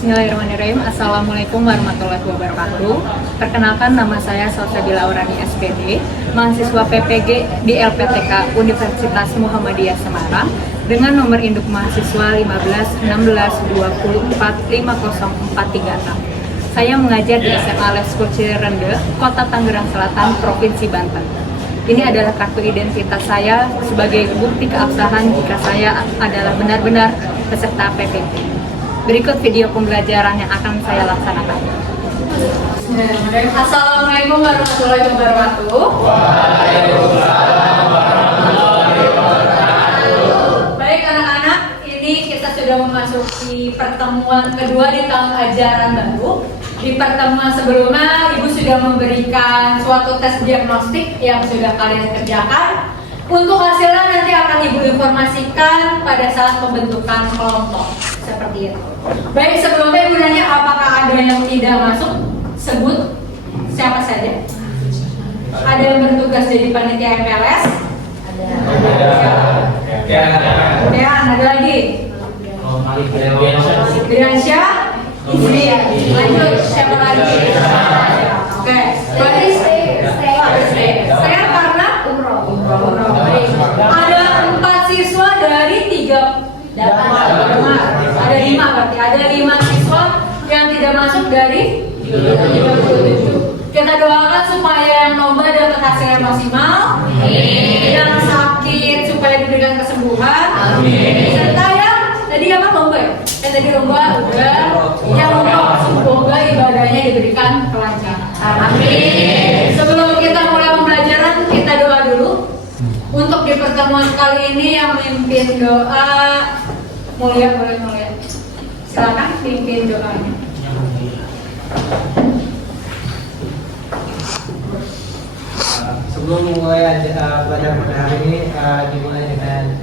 Bismillahirrahmanirrahim. Assalamualaikum warahmatullahi wabarakatuh. Perkenalkan, nama saya Salsabila Aurani SPD, mahasiswa PPG di LPTK Universitas Muhammadiyah Semarang dengan nomor induk mahasiswa 1516245043. Saya mengajar di SMA Lab School Cirende, Kota Tangerang Selatan, Provinsi Banten. Ini adalah kartu identitas saya sebagai bukti keabsahan jika saya adalah benar-benar peserta PPG. Berikut video pembelajaran yang akan saya laksanakan. Assalamualaikum warahmatullahi wabarakatuh. Waalaikumsalam warahmatullahi wabarakatuh. Baik anak-anak, ini kita sudah memasuki pertemuan kedua di tahun ajaran baru. Di pertemuan sebelumnya, Ibu sudah memberikan suatu tes diagnostik yang sudah kalian kerjakan. Untuk hasilnya nanti akan Ibu informasikan pada saat pembentukan kelompok. Seperti itu. Baik, sebelumnya Ibu nanya apakah ada yang tidak masuk? Sebut siapa saja. Ada yang bertugas jadi panitia MPLS? Ada. Ada lagi? Biansyah? Lanjut, siapa lagi? Oke. Berarti saya karena umroh. Baik. Ada 4 siswa dari 3. Ada 5 berarti. Ada 5 siswa yang tidak masuk dari 37. Kita doakan supaya yang lomba dapat hasil yang maksimal. Yang sakit supaya diberikan kesembuhan. Serta yang tadi apa lomba ya? Yang tadi lomba udah. Yang lomba semoga ibadahnya diberikan kelancaran. Amin. Sebelum kita mulai pembelajaran, kita doa dulu. Untuk di pertemuan kali ini yang memimpin doa Mulia, boleh Mulia. Silakan pimpin doanya. Sebelum mulai belajar pada hari ini, dimulai dengan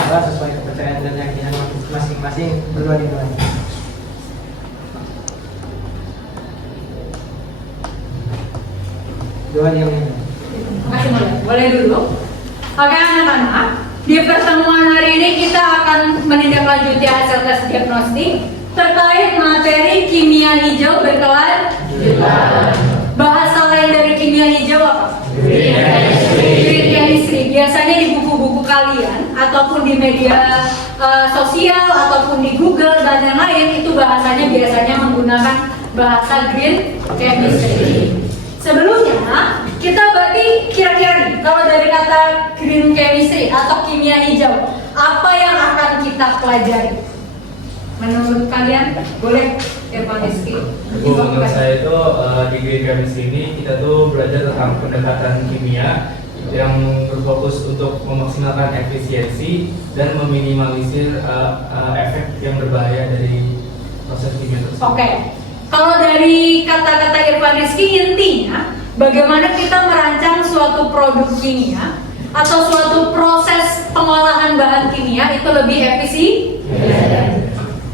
doa sesuai kepercayaan dan keyakinan masing-masing. Berdoa dimulai. Doa dimulai. Makasih Mulia. Boleh dulu. Oke anak-anak, di pertemuan hari ini kita akan menindaklanjuti hasil tes diagnostik terkait materi kimia hijau berkelan. Bahasa lain dari kimia hijau apa? Green chemistry. Biasanya di buku-buku kalian ataupun di media sosial ataupun di Google dan yang lain itu bahasanya biasanya menggunakan bahasa green chemistry. Sebelumnya kita berarti kira-kira nih, kalau dari kata green chemistry atau kimia hijau, apa yang akan kita pelajari? Menurut kalian, boleh Irfan Rizky? Menurut saya itu di green chemistry ini kita tuh belajar tentang pendekatan kimia yang berfokus untuk memaksimalkan efisiensi dan meminimalisir efek yang berbahaya dari proses kimia tersebut. Oke. Kalau dari kata-kata Irfan Rizky, intinya bagaimana kita merancang suatu produk kimia atau suatu proses pengolahan bahan kimia itu lebih efisien,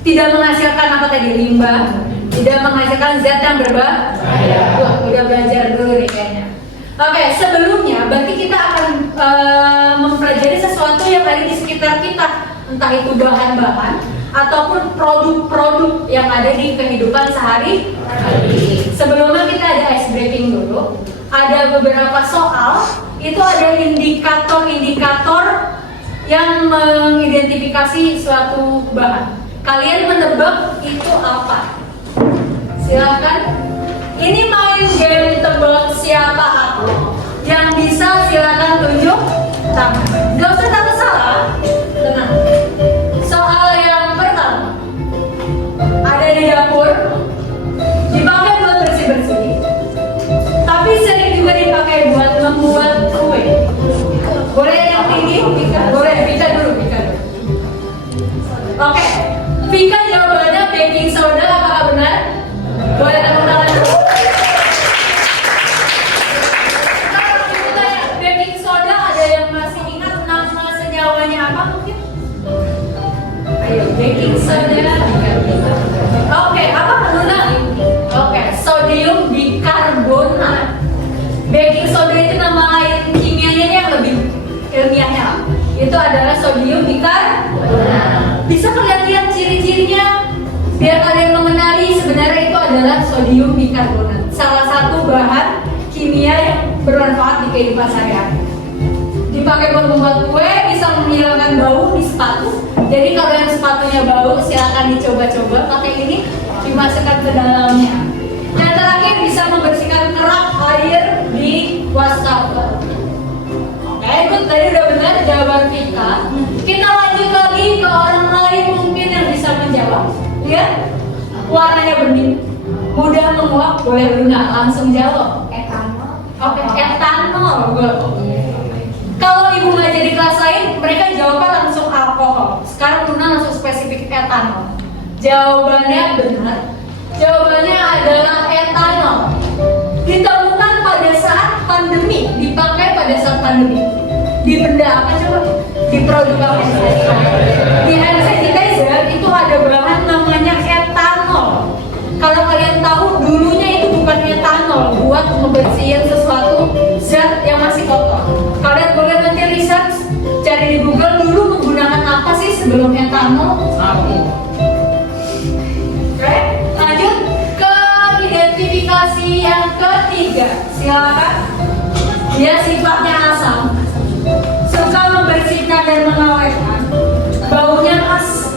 tidak menghasilkan apa tadi, limbah, tidak menghasilkan zat yang berbahaya. Udah belajar dulu nih kayaknya. Oke, sebelumnya berarti kita akan mempelajari sesuatu yang ada di sekitar kita, entah itu bahan-bahan ataupun produk-produk yang ada di kehidupan sehari-hari. Sebelumnya kita ada ice breaking dulu. Ada beberapa soal, itu ada indikator-indikator yang mengidentifikasi suatu bahan. Kalian menebak itu apa? Silakan. Ini main game tebak siapa aku. Yang bisa silakan tunjuk tangan. Gak usah takut salah. Tenang. Soal yang pertama ada di dapur, dipakai buat bersih-bersih, tapi sering juga dipakai buat membuat kue. Boleh yang tinggi? Boleh, Vika dulu. Oke, Vika jawabannya baking soda, apakah benar? Boleh tepuk tangan dulu. Kalau kita tanya baking soda, ada yang masih ingat nama senyawanya apa mungkin? Ayo, baking soda. Oke, apa Luna? Oke, sodium bikarbonat. Baking soda itu nama lain kimianya yang lebih ilmiahnya. Itu adalah sodium bikarbonat. Bisa kalian lihat ciri-cirinya biar kalian mengenal bikarbonat, salah satu bahan kimia yang bermanfaat di kehidupan sehari-hari. Dipakai buat membuat kue, bisa menghilangkan bau di sepatu. Jadi kalau yang sepatunya bau, silakan dicoba-coba pakai ini, dimasukkan ke dalamnya. Yang terakhir bisa membersihkan kerak air di wastafel. Oke, good. Tadi udah benar jawaban kita. Kita lanjut lagi ke orang lain mungkin yang bisa menjawab. Lihat, warnanya bening, mudah menguap, boleh lunak. Langsung jawab. Etanol. Oke, etanol. Good. Kalau ibu ngajar di kelas lain, mereka jawabnya langsung alkohol. Sekarang Luna langsung spesifik etanol. Jawabannya benar. Jawabannya adalah etanol. Ditemukan pada saat pandemi, dipakai pada saat pandemi. Di benda apa coba? Di produk apa? Di hand sanitizer itu ada bahan namanya etanol. Kalau kalian tahu, dulunya itu bukan etanol buat membersihin sesuatu zat yang masih kotor. Kalian boleh nanti research, cari di Google dulu menggunakan apa sih sebelum etanol. Oke, lanjut ke identifikasi yang ketiga. Silakan. Dia sifatnya asam, suka membersihkan dan mengawetkan, baunya khas.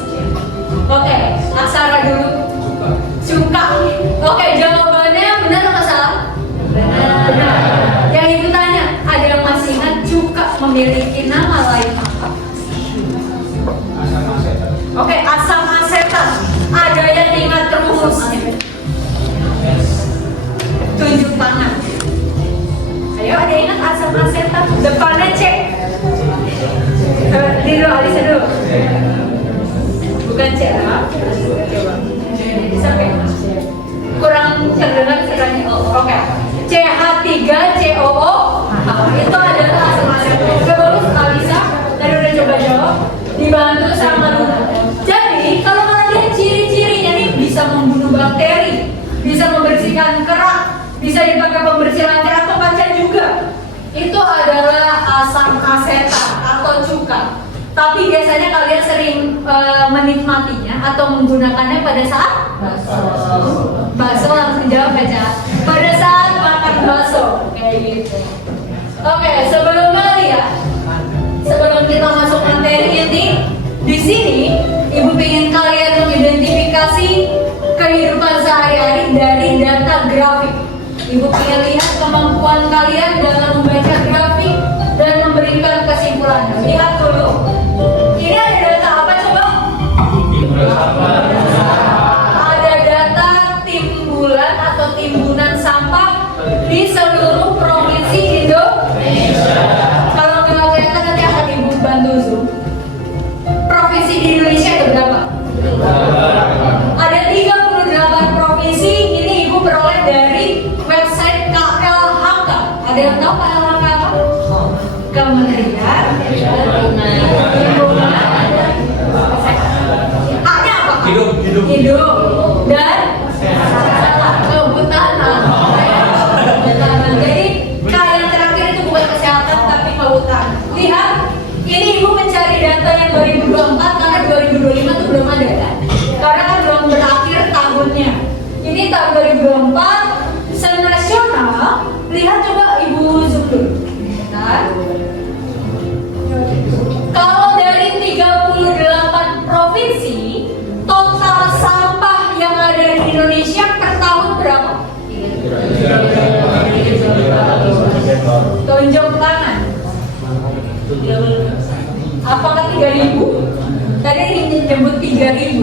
Oke, aksara dulu. Suka. Oke, jawabannya benar atau salah? Benar. Yang ibu tanya, ada yang masih ingat cuka memiliki nama lain apa? Oke, asam asetat. Ada yang ingat rumusnya? Tunjuk tangan. Ayo, ada yang ingat asam asetat? Depannya C. Dulu, Alisa dulu. Bukan C lah. Coba. Sampai kurang terdengar sekali. Oke. CH3COO itu adalah asam asetat. Terus Alisa tadi udah coba jawab, dibantu sama Luna. Jadi kalau kalian ciri-cirinya nih, bisa membunuh bakteri, bisa membersihkan kerak, bisa dipakai pembersih lantai atau kaca juga. Itu adalah asam asetat atau cuka. Tapi biasanya kalian sering menikmatinya atau menggunakannya pada saat bakso. Langsung jawab aja. Pada saat makan bakso kayak gitu. Oke, sebelumnya lihat, sebelum kita masuk materi ini, di sini ibu ingin kalian mengidentifikasi kehidupan sehari-hari dari data grafik. Ibu ingin lihat kemampuan kalian dalam membaca grafik dan memberikan kesimpulannya. Lihat dulu. Ini ada data apa coba? Ada data timbulan atau timbunan sampah di seluruh provinsi Indonesia. Kalau nggak kelihatan nanti akan ibu bantu zoom. Provinsi di Indonesia ada berapa? Ada 38 provinsi. Ini ibu peroleh dari website KLHK. Ada yang tahu KLHK apa? Kementerian Lingkungan. A-nya apa? Hidup dan kehutanan. Jadi yang terakhir itu bukan kesehatan tapi kehutanan. Lihat, ini ibu mencari data yang 2024 karena 2025 itu belum ada kan? Karena kan belum berakhir tahunnya. Ini tahun 2024 senasional. Lihat coba ibu zoom dulu. Kalau dari 38 provinsi, total sampah yang ada di Indonesia per tahun berapa? Tunjuk tangan. Apakah 3.000? Tadi nyebut 3.000.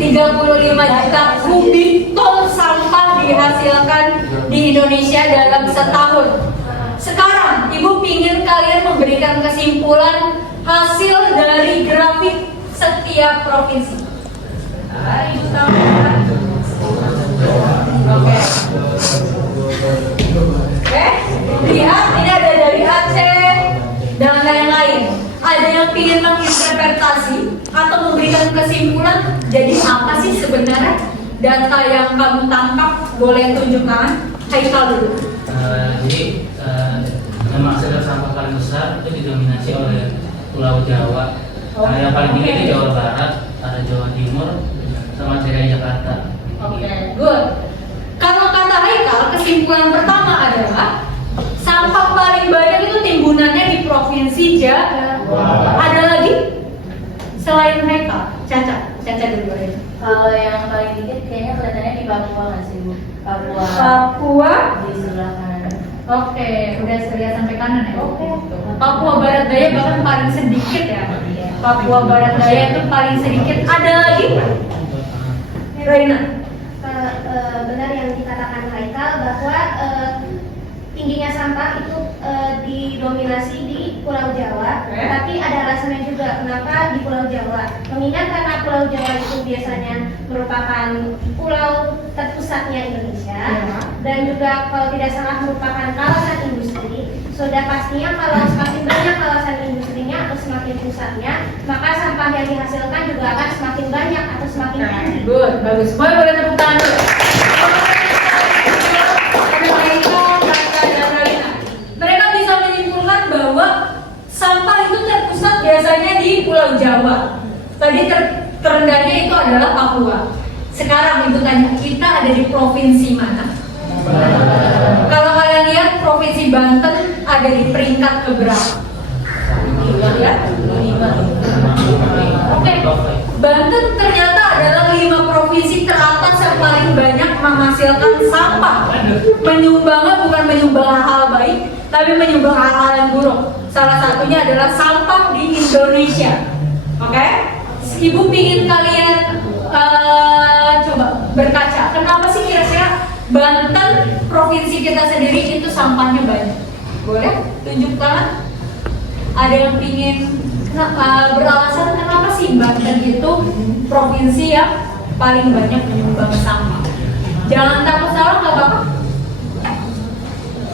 35 juta kubik ton sampah dihasilkan di Indonesia dalam setahun. Sekarang ibu ingin kalian memberikan kesimpulan hasil dari grafik setiap provinsi. Ibu tahu. Oke, lihat ini ada dari Aceh dan lain-lain. Ada yang ingin menginterpretasi atau memberikan kesimpulan. Jadi apa sih sebenarnya data yang kamu tangkap? Boleh tunjukkan. Haikal dulu. Jadi dan menghasilkan sampah paling besar itu didominasi oleh Pulau Jawa. Nah, yang paling tinggi itu Jawa Barat, ada Jawa Timur, sama DKI Jakarta. Oke, good. Kalau kata Haikal, kesimpulan pertama adalah sampah paling banyak itu timbunannya di Provinsi Jawa. Ada lagi? Selain Haikal, Caca dulu aja. Kalau yang paling dikit kayaknya kelihatannya di Papua nggak sih Bu? Papua. Di sebelah kanan. Oke, udah lihat sampai kanan ya. Papua Barat Daya bahkan paling sedikit ya. Papua Barat Daya itu paling sedikit. Ada lagi? Raina. Benar yang dikatakan Haikal bahwa tingginya sampah itu didominasi di Pulau Jawa, tapi ada alasannya juga kenapa di Pulau Jawa. Mengingat karena Pulau Jawa itu biasanya merupakan pulau terpusatnya Indonesia dan juga kalau tidak salah merupakan kawasan industri. Sudah pastinya kalau semakin banyak kawasan industrinya atau semakin pusatnya, maka sampah yang dihasilkan juga akan semakin banyak atau semakin tinggi. Good, bagus. Semua boleh tepuk tangan dulu. Mereka bisa menyimpulkan bahwa sampah itu terpusat biasanya di Pulau Jawa. Tadi terendahnya itu adalah Papua. Sekarang itu tanya, kita ada di provinsi mana? Kalau kalian lihat provinsi Banten ada di peringkat keberapa? Ya? Oke, Banten ternyata adalah 5 provinsi teratas yang paling banyak menghasilkan sampah. Menyumbangnya bukan menyumbang hal baik, tapi menyumbang hal yang buruk. Salah satunya adalah sampah di Indonesia. Oke? Ibu pingin kalian coba berkaca. Kenapa sih kira-kira Banten, provinsi kita sendiri itu sampahnya banyak? Boleh tunjuk tangan? Ada yang pingin beralasan kenapa sih Banten itu provinsi yang paling banyak menyumbang sampah? Jangan takut salah, nggak apa-apa.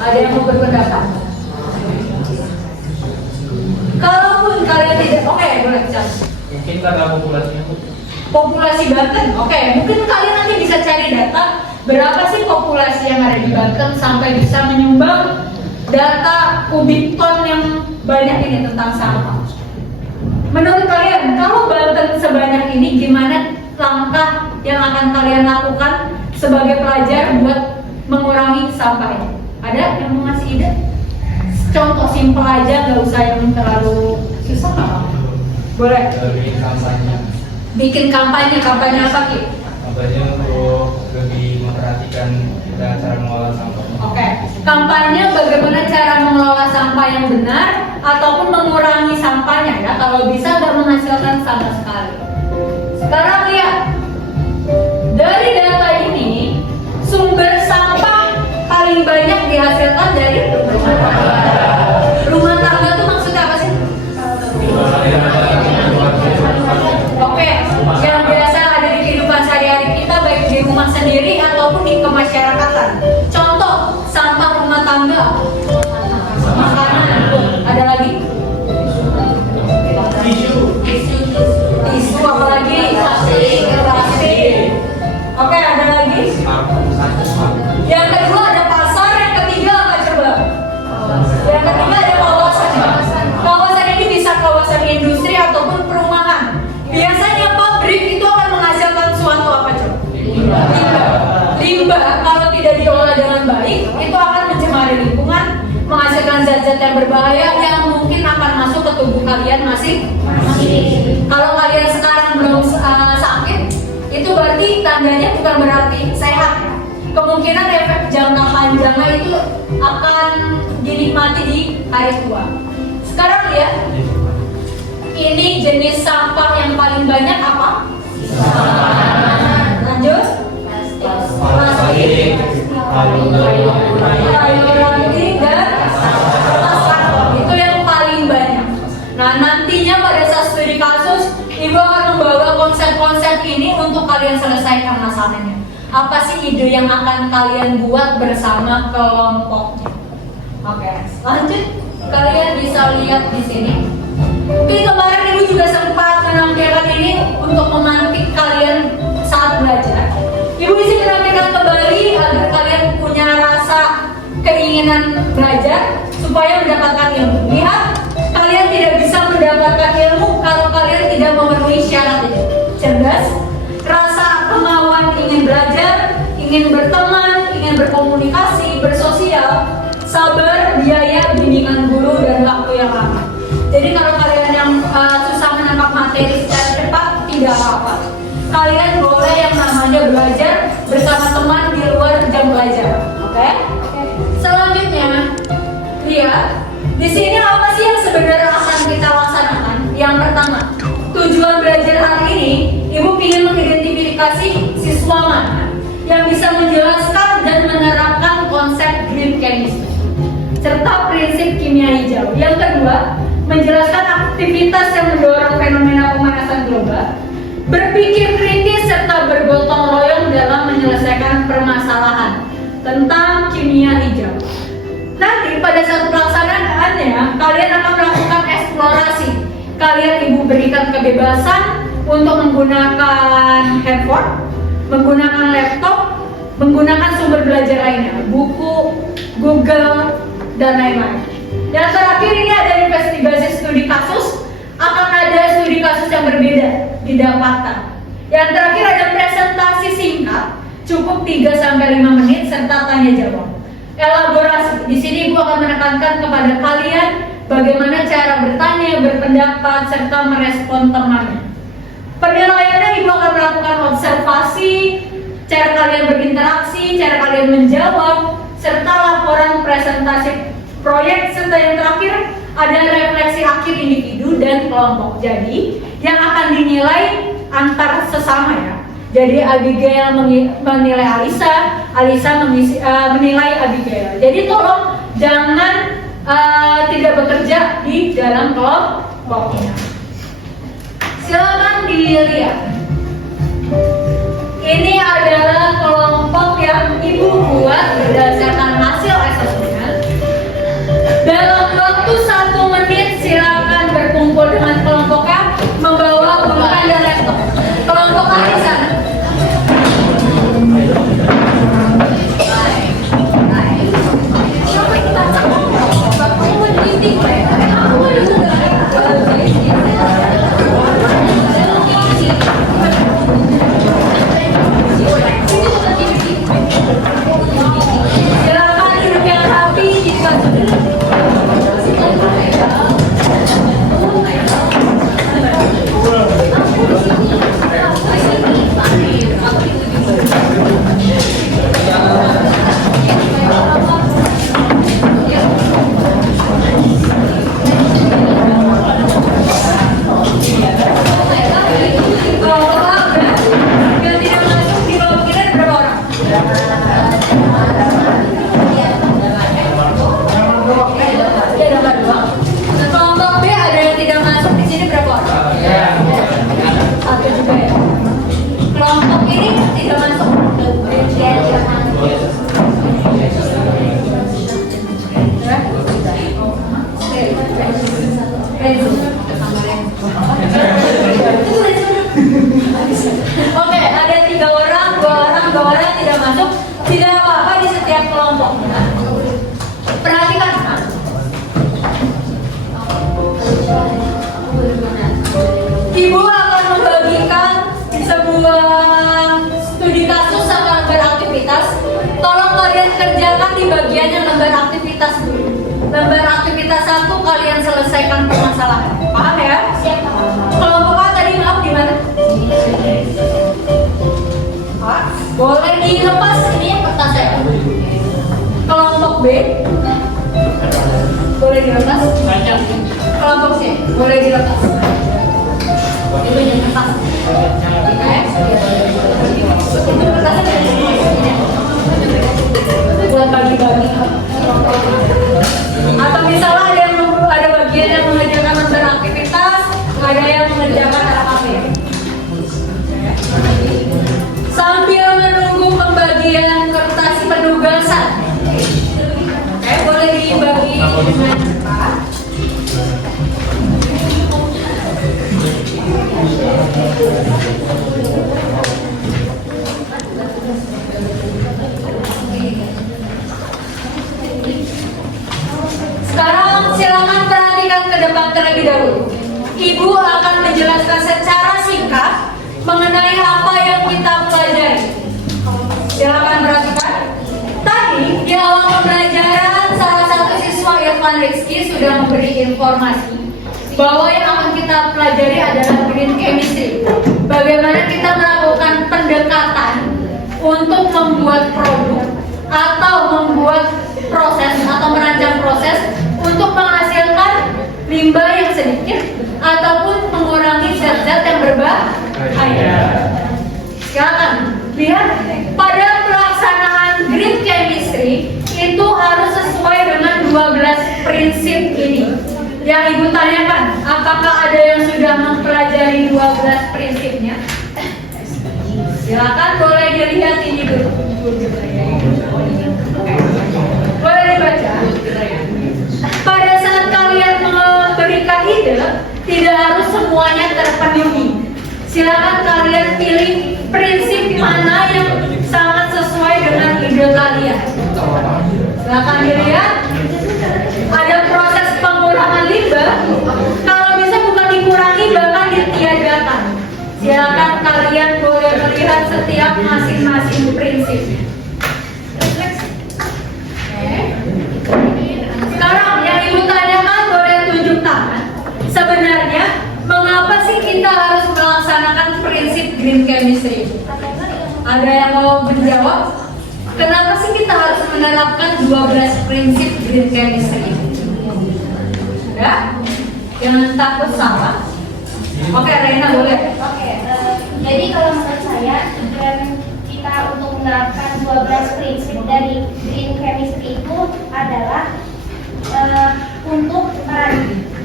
Ada yang mau berpendapat? Kalaupun kalian tidak, oke, boleh bicara. Mungkin karena populasinya Bu. Populasi Banten, oke, mungkin kalian nanti bisa cari data berapa sih populasi yang ada di Banten sampai bisa menyumbang data kubik ton yang banyak ini tentang sampah. Menurut kalian, kalau Banten sebanyak ini, gimana langkah yang akan kalian lakukan sebagai pelajar buat mengurangi sampah ini? Ada yang mau ngasih ide? Contoh simpel aja, nggak usah yang terlalu susah, nggak apa-apa. Boleh. Bikin kampanye. Bikin kampanye apa Ki? Kampanye untuk lebih memperhatikan cara mengolah sampah. Oke, kampanye bagaimana cara mengelola sampah yang benar ataupun mengurangi sampahnya ya. Kalau bisa nggak menghasilkan sama sekali. Sekarang lihat dari data ini, sumber sampah paling banyak dihasilkan dari rumah tangga. Rumah tangga itu maksudnya apa sih? Oke, yang biasa ada di kehidupan sehari-hari kita baik di rumah sendiri ataupun di kemasyarakatan. Contoh sampah rumah tangga, makanan, ada lagi? Tisu apalagi? Plastik. Oke, ada lagi? Yang kedua ada pasar, yang ketiga apa coba? Yang ketiga ada kawasan. Kawasan ini bisa kawasan industri ataupun perumahan. Biasanya pabrik itu akan menghasilkan suatu apa coba? Limbah kalau tidak diolah dengan baik itu akan mencemari lingkungan, menghasilkan zat-zat yang berbahaya yang mungkin akan masuk ke tubuh kalian masing-masing. Kalau kalian sekarang belum sakit, itu berarti tandanya bukan berarti sehat. Kemungkinan efek jangka panjangnya itu akan dinikmati di hari tua. Sekarang lihat, ini jenis sampah yang paling banyak apa? Lanjut. Plastik, plastik dan plastik. Itu yang paling banyak. Nah, nantinya pada saat studi kasus, Ibu akan membawa konsep-konsep ini untuk kalian selesaikan masalahnya. Apa sih ide yang akan kalian buat bersama kelompoknya? Oke, lanjut. Kalian bisa lihat di sini. Mungkin kemarin Ibu juga sempat menampilkan ini untuk memantik kalian saat belajar. Ibu bisa menampilkan kembali agar kalian punya rasa keinginan belajar supaya mendapatkan ilmu. Lihat, kalian tidak bisa mendapatkan ilmu kalau kalian tidak memenuhi syarat itu. Cerdas, rasa kemauan ingin belajar, ingin berteman, ingin berkomunikasi, bersosial, sabar, biaya, bimbingan guru, dan waktu yang lama. Jadi kalau kalian yang susah menangkap materi secara cepat, tidak apa-apa. Kalian boleh yang namanya belajar bersama teman di luar jam pelajaran. Oke? Selanjutnya, lihat di sini apa sih yang sebenarnya akan kita laksanakan? Yang pertama, tujuan belajar hari ini, Ibu ingin mengidentifikasi siswa mana yang bisa menjelaskan dan menerapkan konsep green chemistry serta prinsip kimia hijau. Yang kedua, menjelaskan aktivitas yang mendorong fenomena pemanasan global, berpikir kritis serta bergotong royong dalam menyelesaikan permasalahan tentang kimia hijau. Nanti pada saat pelaksanaannya, kalian akan melakukan eksplorasi. Kalian Ibu berikan kebebasan untuk menggunakan handphone, menggunakan laptop, menggunakan sumber belajar lainnya, buku, Google, dan lain-lain. Yang terakhir ini ada investigasi studi kasus, akan ada studi kasus yang berbeda didapatkan. Yang terakhir ada presentasi singkat, cukup 3-5 menit serta tanya jawab. Elaborasi. Di sini Ibu akan menekankan kepada kalian bagaimana cara bertanya, berpendapat, serta merespon temannya. Penilaiannya Ibu akan melakukan observasi, cara kalian berinteraksi, cara kalian menjawab, serta laporan presentasi proyek, serta yang terakhir ada refleksi akhir individu dan kelompok. Jadi yang akan dinilai antar sesama ya. Jadi Abigail menilai Alisa, Alisa menilai Abigail. Jadi tolong jangan tidak bekerja di dalam kelompoknya. Silakan dilihat. Ini adalah kelompok yang Ibu buat berdasarkan hasil asesmen. Dalam waktu 1 menit silakan berkumpul dengan kelompoknya, membawa pulpen dan laptop. Kelompok Alisa. Silakan duduk yang rapi jika sudah. Oke, ada 3 orang, 2 orang tidak masuk. Tidak apa-apa di setiap kelompok. Perhatikan. Ibu akan membagikan sebuah studi kasus sama lembar aktivitas. Tolong kalian kerjakan di bagian yang lembar aktivitas dulu. Lembar aktivitas 1 kalian selesaikan permasalahan. Paham ya? Siap. Kelompok A tadi maaf di mana? Boleh dilepas ini ya kertas saya. Kelompok B boleh dilepas. Kelompok C boleh dilepas. Itu yang kertas. Itu kertasnya dari sini. Buat bagi-bagi. Atau misalnya ada bagian yang mengerjakan lembar aktivitas, ada yang mengerjakan RKP. Sambil menunggu pembagian kertas penugasan, oke, boleh dibagi dengan cepat. Ibu akan menjelaskan secara singkat mengenai apa yang kita pelajari. Silakan perhatikan. Tadi di awal pembelajaran salah satu siswa Irfan Rizky sudah memberi informasi bahwa yang akan kita pelajari adalah green chemistry. Bagaimana kita melakukan pendekatan untuk membuat produk atau membuat proses atau merancang proses untuk menghasilkan limbah yang sedikit ataupun mengurangi zat-zat yang berbahaya. Silakan lihat pada pelaksanaan green chemistry itu harus sesuai dengan 12 prinsip ini. Yang Ibu tanyakan, apakah ada yang sudah mempelajari 12 prinsipnya? Silakan, boleh dilihat ini dulu. Boleh dibaca. Pada saat kalian memberikan ide, tidak harus semuanya terpenuhi. Silakan kalian pilih prinsip mana yang sangat sesuai dengan ide kalian. Silakan dilihat. Ada proses pengurangan limbah. Kalau bisa bukan dikurangi, bahkan ditiadakan. Silakan kalian boleh melihat setiap masing-masing prinsip. Sekarang yang Ibu tanyakan boleh tunjuk tangan. Sebenarnya mengapa sih kita harus melaksanakan prinsip green chemistry? Ada yang mau menjawab? Kenapa sih kita harus menerapkan 12 prinsip green chemistry? Ya? Jangan takut salah. Oke, Reina boleh. Oke, jadi kalau menurut saya tujuan kita untuk menerapkan 12 prinsip dari green chemistry itu adalah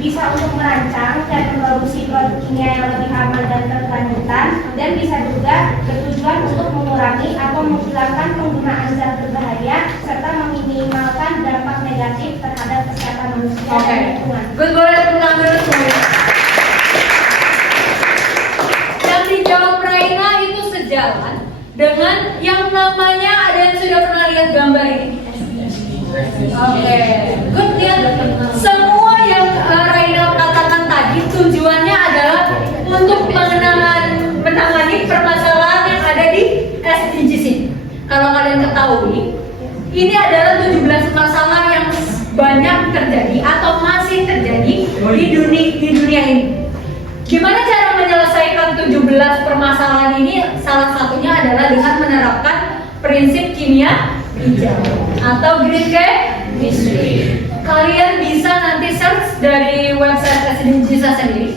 bisa untuk merancang dan memproduksi produk kimia yang lebih aman dan berkelanjutan, dan bisa juga bertujuan untuk mengurangi atau menghilangkan penggunaan zat berbahaya serta meminimalkan dampak negatif terhadap kesehatan manusia dan lingkungan. Good, boleh tepuk dulu semuanya. Yang dijawab Raina itu sejalan dengan yang namanya, ada yang sudah pernah lihat gambar ini? Oke, good, lihat. Semua yang Raina katakan tadi tujuannya adalah untuk menangani permasalahan yang ada di SDGs ini. Kalau kalian ketahui, ini adalah 17 masalah yang banyak terjadi atau masih terjadi di dunia ini. Gimana cara menyelesaikan 17 permasalahan ini? Salah satunya adalah dengan menerapkan prinsip kimia hijau atau green chemistry. Kalian bisa nanti search dari website SDGs sendiri.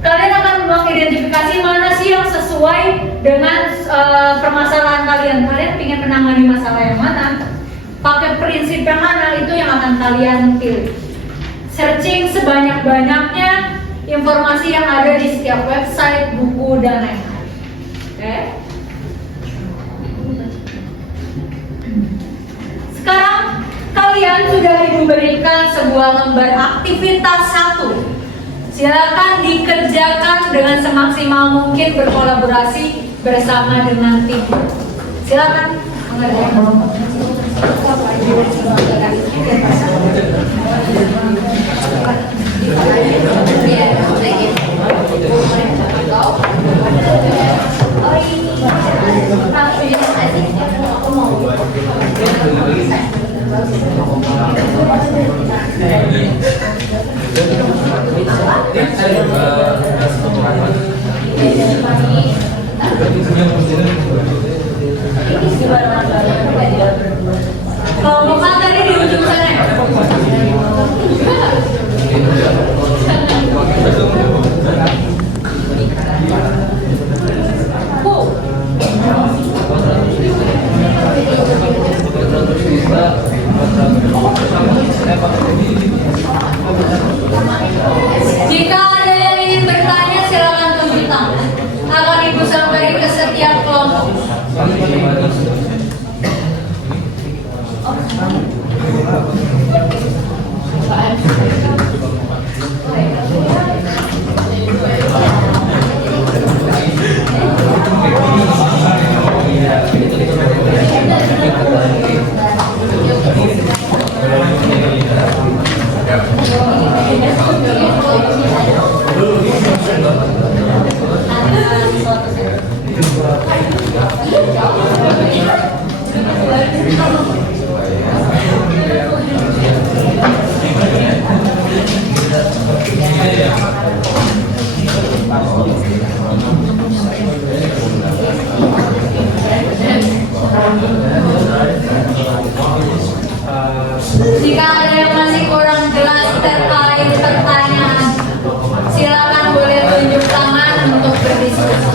Kalian akan mengidentifikasi mana sih yang sesuai dengan permasalahan kalian. Kalian ingin menangani masalah yang mana, pakai prinsip yang mana, itu yang akan kalian pilih. Searching sebanyak-banyaknya informasi yang ada di setiap website, buku, dan lain-lain. Oke? Sekarang kalian sudah diberikan sebuah lembar aktivitas 1. Silakan dikerjakan dengan semaksimal mungkin berkolaborasi bersama dengan tim. Silakan mengerjakan. Kalau mau tadi di ujung sana ya? Jika ada yang ingin bertanya, silakan tunjuk tangan. Akan Ibu sampaikan ke setiap kelompok. Jika ada yang masih kurang jelas terkait pertanyaan, silakan boleh tunjuk tangan untuk berdiskusi.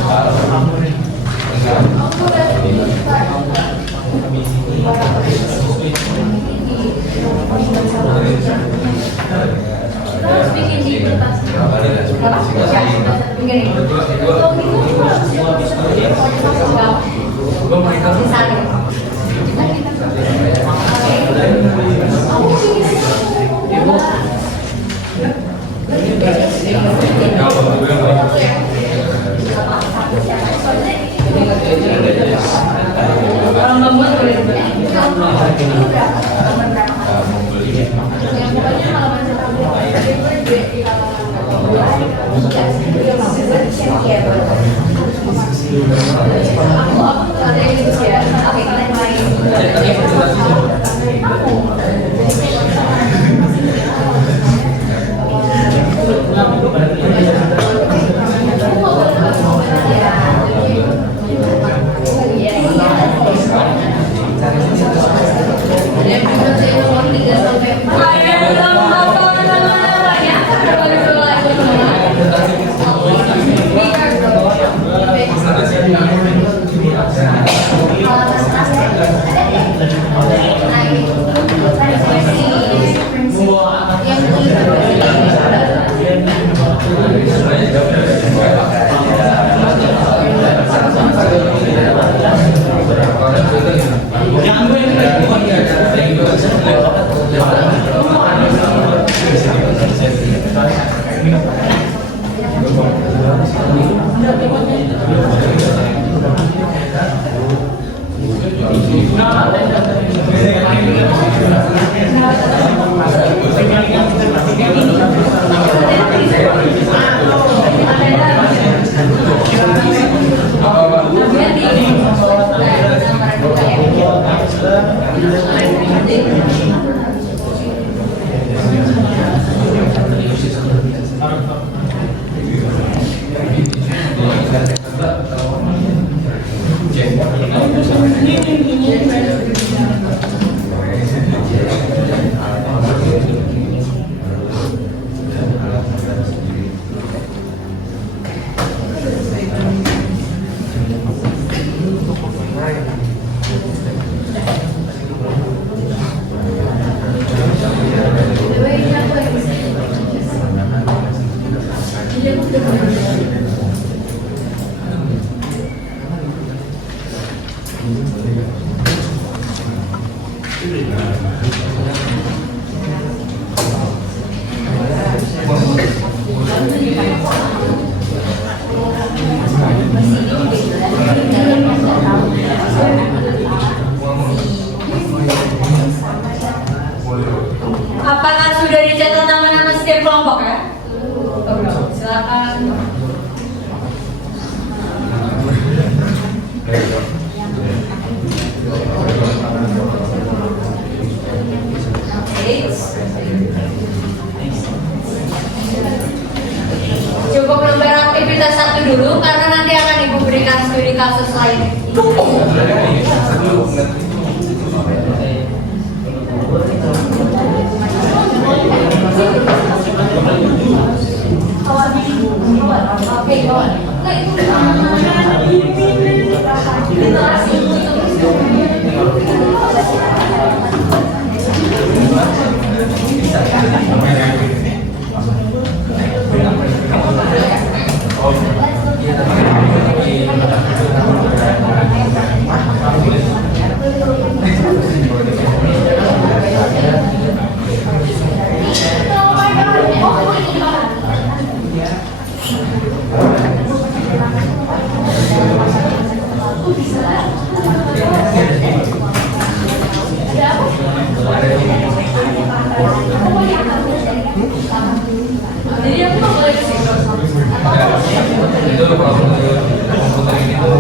Kita harus bikin di kertas. Begini. Orang membuat boleh. Apakah sudah dicatat nama-nama setiap kelompok ya? Silakan. Cukup lembar aktivitas 1 dulu karena nanti akan Ibu berikan studi kasus lain. Jadi aku nggak boleh kesini. Itu kalau komputer ini tuh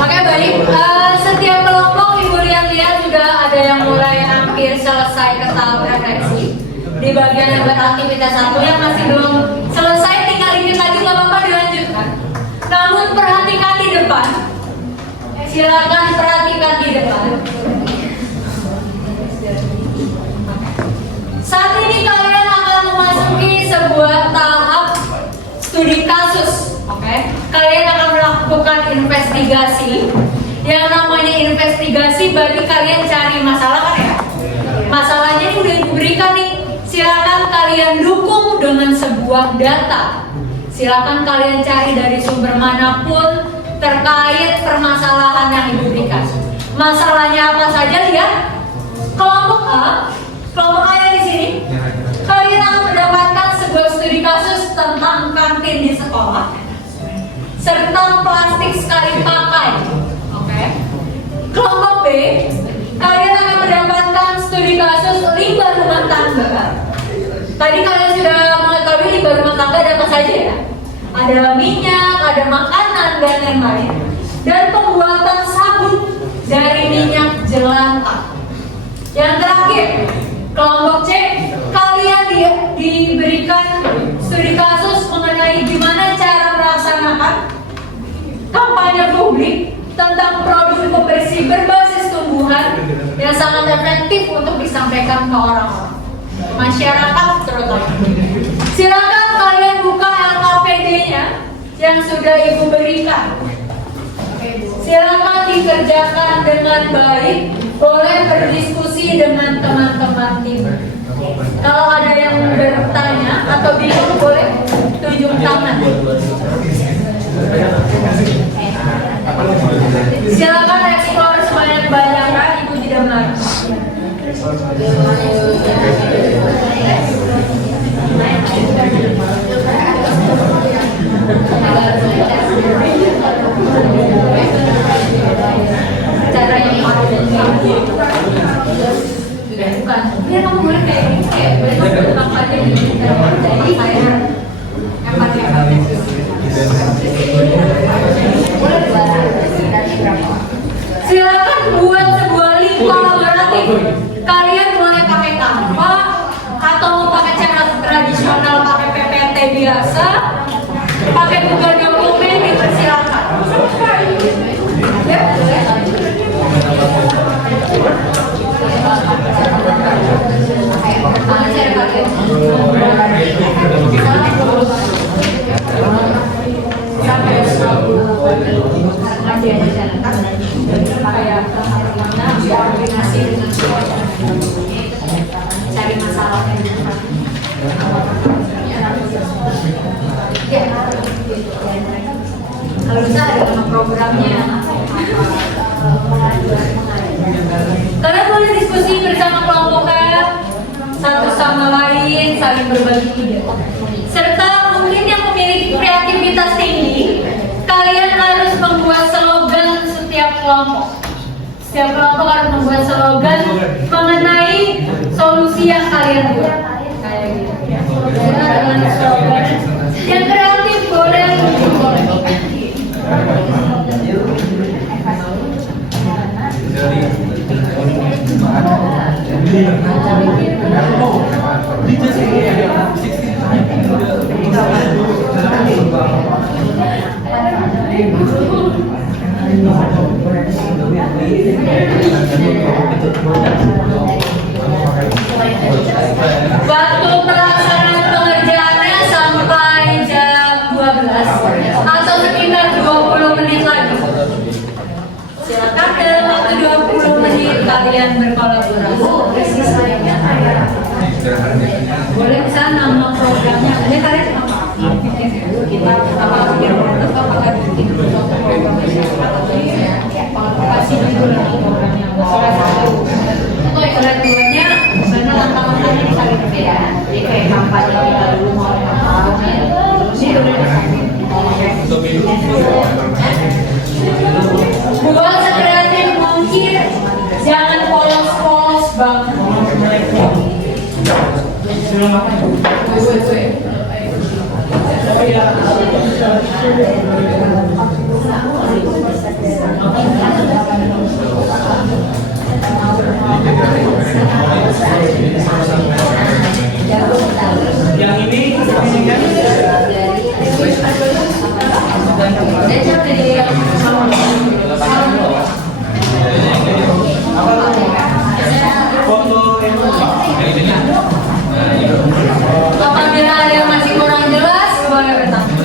Oke baik, setiap kelompok ibu lihat sudah ada yang mulai hampir selesai ke tahap refleksi. Di bagian yang beraktivitas satu yang masih belum selesai tinggal dikit lagi nggak apa-apa dilanjutkan. Namun perhatikan di depan, silakan perhatikan di depan. Saat ini kalian akan memasuki sebuah tahap studi kasus, oke? Kalian akan melakukan investigasi. Yang namanya investigasi bagi kalian cari masalah kan ya? Masalahnya ini udah diberikan nih. Silakan kalian dukung dengan sebuah data. Silakan kalian cari dari sumber manapun terkait permasalahan yang diberikan. Masalahnya apa saja lihat. Kelompok A yang di sini. Kalian akan mendapatkan sebuah studi kasus tentang kantin di sekolah serta plastik sekali pakai. Oke. Kelompok B, kalian akan mendapatkan studi kasus limbah rumah tangga. Tadi kalian sudah mengetahui limbah rumah tangga ada apa saja ya? Ada minyak, ada makanan dan lain-lain. Dan pembuatan sabun dari minyak jelantah. Yang terakhir, kelompok C, kalian diberikan studi kasus mengenai gimana cara melaksanakan kampanye publik tentang produk pembersih berbasis tumbuhan yang sangat efektif untuk disampaikan ke orang-orang, masyarakat terutama. Silakan kalian buka LKPD-nya yang sudah ibu berikan. Silakan dikerjakan dengan baik. Boleh berdiskusi dengan teman-teman tim. Kalau ada yang bertanya atau bingung boleh tunjuk tangan. Silakan eksplor sebanyak-banyaknya, ibu tidak melarang. Cara yang bukan, biar kamu boleh kayak gini, kayak boleh masuk kampanye di jadi kayak silakan buat sebuah link kolaboratif. Kalian boleh pakai Canva atau mau pakai cara tradisional, pakai PPT biasa, pakai Google Dokumen, dipersilakan. Ya. Cari masalahnya. Kalau bisa ada nama programnya. Kalian boleh diskusi bersama kelompoknya, satu sama lain, saling berbagi ide. Serta mungkin yang memiliki kreativitas tinggi, kalian harus membuat slogan setiap kelompok. Setiap kelompok harus membuat slogan mengenai solusi yang kalian buat. Kayak gitu. Dengan slogan yang kreatif boleh, boleh. Waktu pelaksanaan pengerjaannya sampai jam 12 atau sekitar 20 menit lagi. Silakan dalam waktu 20 menit kalian berkolaborasi. Boleh bisa nama programnya. Ini kalian apa? Kita apa? Yang ini Apabila ada yang masih kurang jelas, boleh bertanya.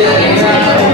Iya.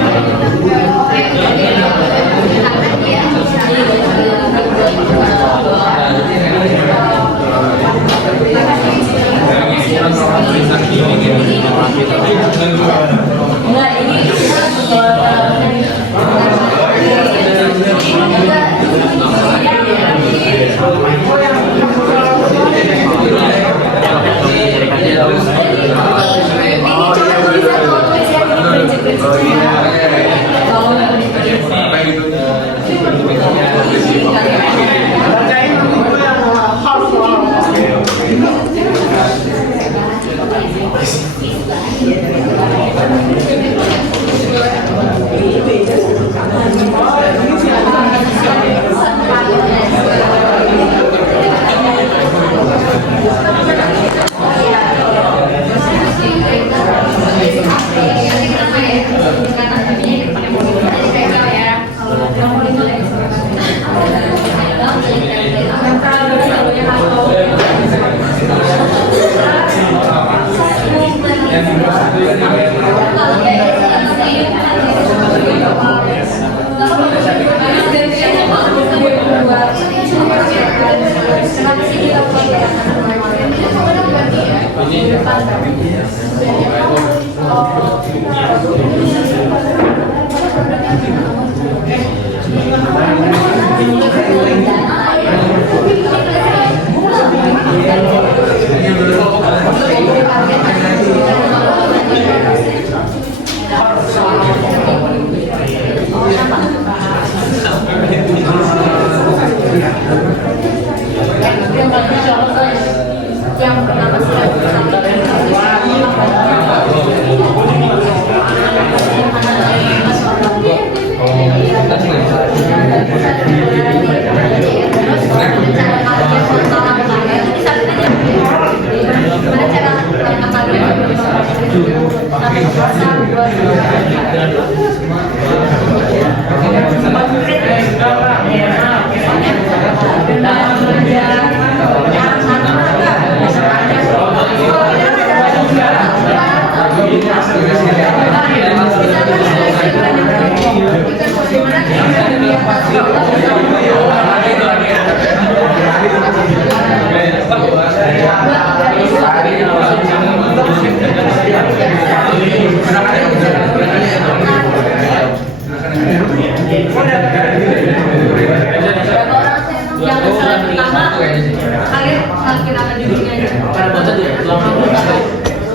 Yang salah pertama, kalian masukin apa judulnya aja.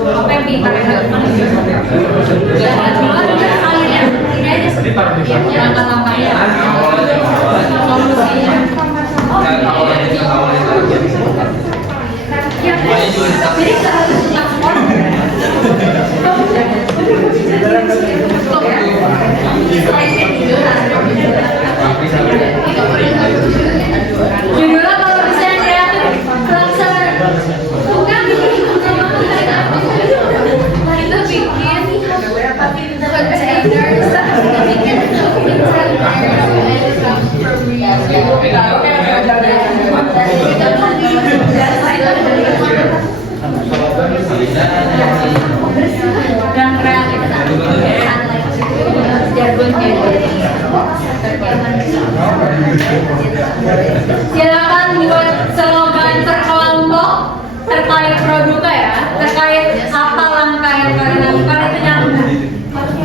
Apa yang pintar yang kalian ini aja langkah-langkahnya, solusinya. Jadi judulnya kalau bisa yang kreatif, transfer. Bukan bikin kita bikin containers, kita bikin yang kreatif, jargonnya. Silakan buat slogan terkelompok terkait produknya ya, terkait apa langkah yang kalian lakukan itu nyambung. Aku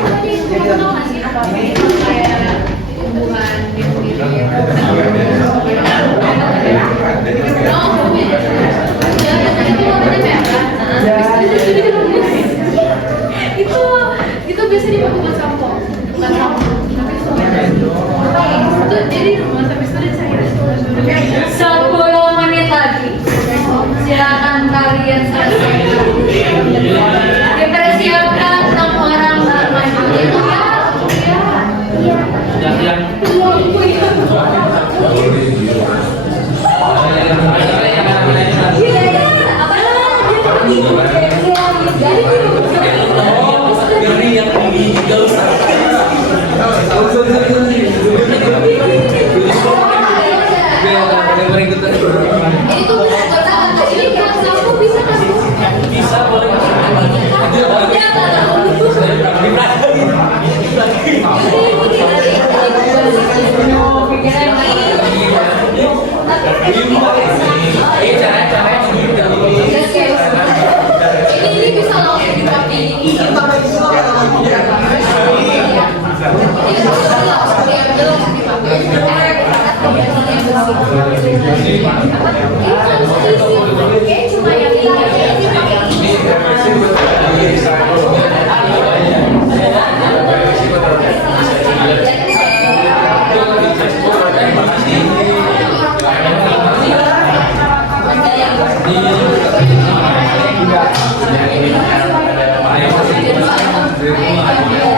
tadi mau ngasih apa kayak tumbuhan itu biasanya dipakai buat sampo, bukan sampo, itu jadi rumah tapi sudah cair. 10 menit lagi. Silakan kalian selesaikan. Dipersiapkan 6 orang maju. Ini tuh buat apa? Ini kalau sampo bisa kan? Bisa boleh. Ini bisa langsung dipakai. Ini cuma yang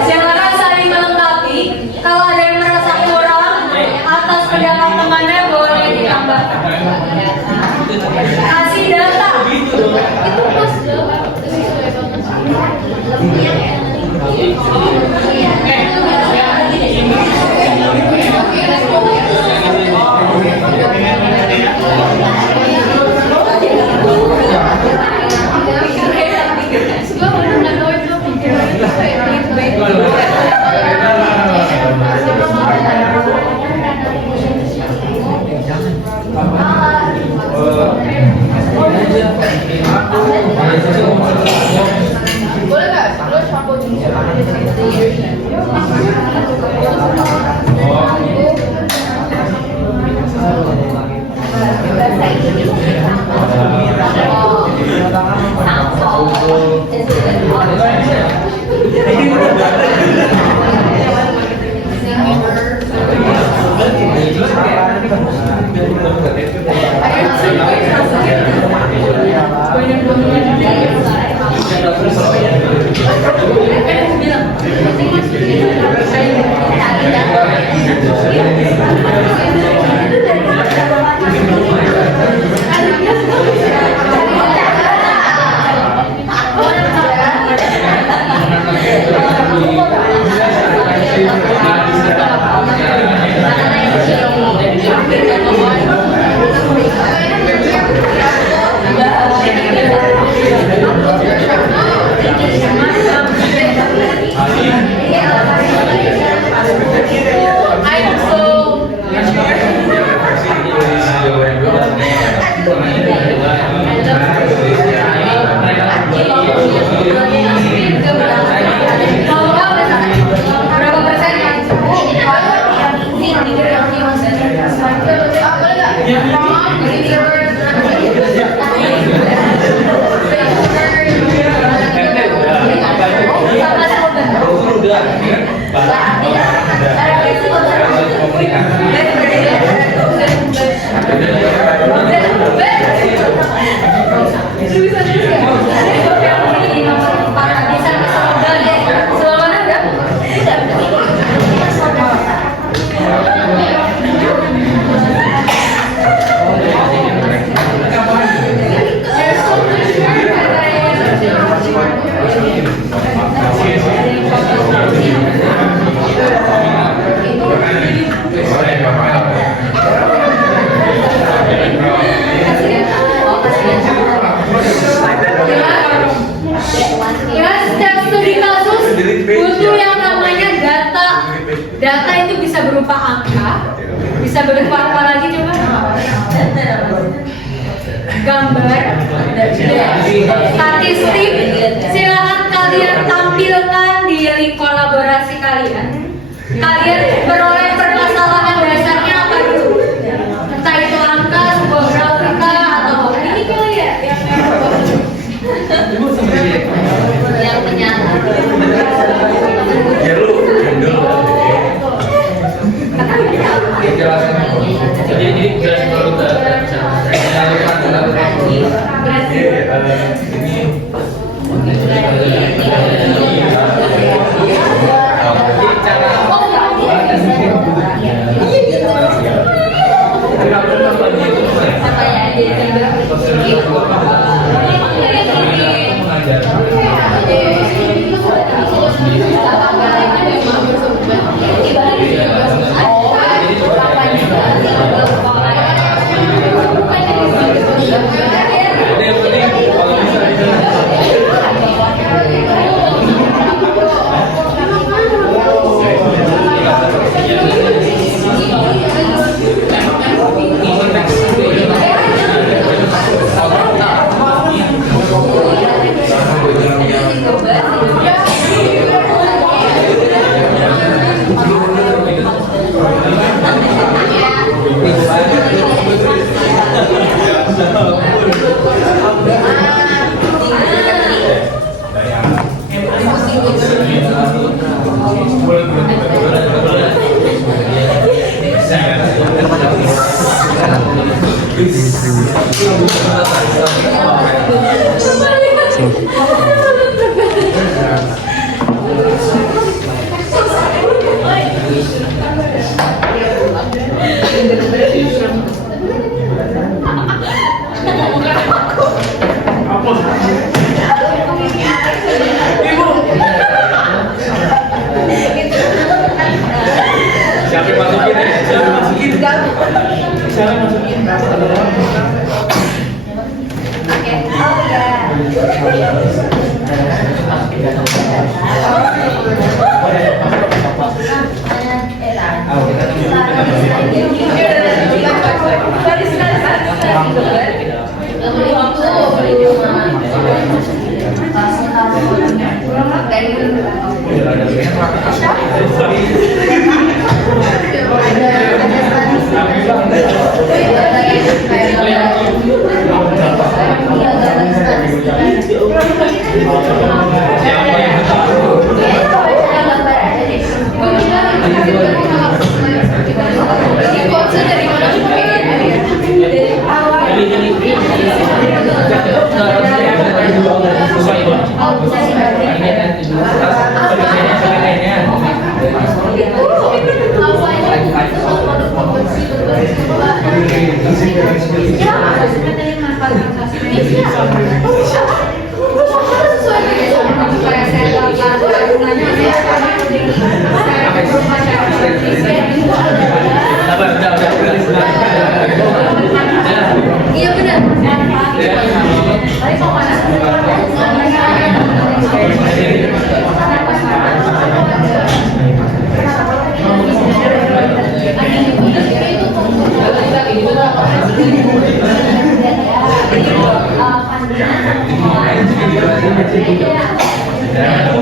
Silakan saling melengkapi. Kalau ada yang merasa kurang atas pendapat temannya boleh ditambahkan. Kasih data. itu pas banget. Boleh nggak? Terus aku Ada Apa lagi coba? Gambar, statistik. Silakan kalian tampilkan di link kolaborasi kalian. Kalian beroleh permasalahan dasarnya apa dulu? Entah itu angka, sebuah grafika, atau ini kali ya Yang menyala. Ya lu handle. Jadi jelas dulu ke Iya benar.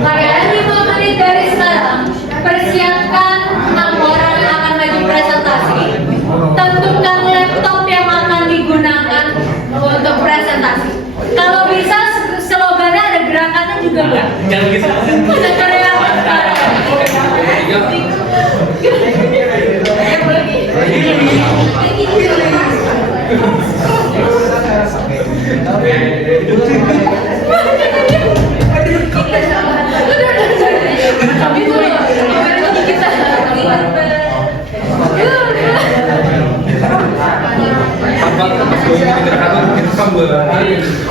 Kalian 5 menit dari sekarang persiapkan 6 orang yang akan maju presentasi. Tentukan laptop yang akan digunakan untuk presentasi. Kalau bisa slogannya ada gerakannya juga Bu. Jangan gitu. Ada karyawan.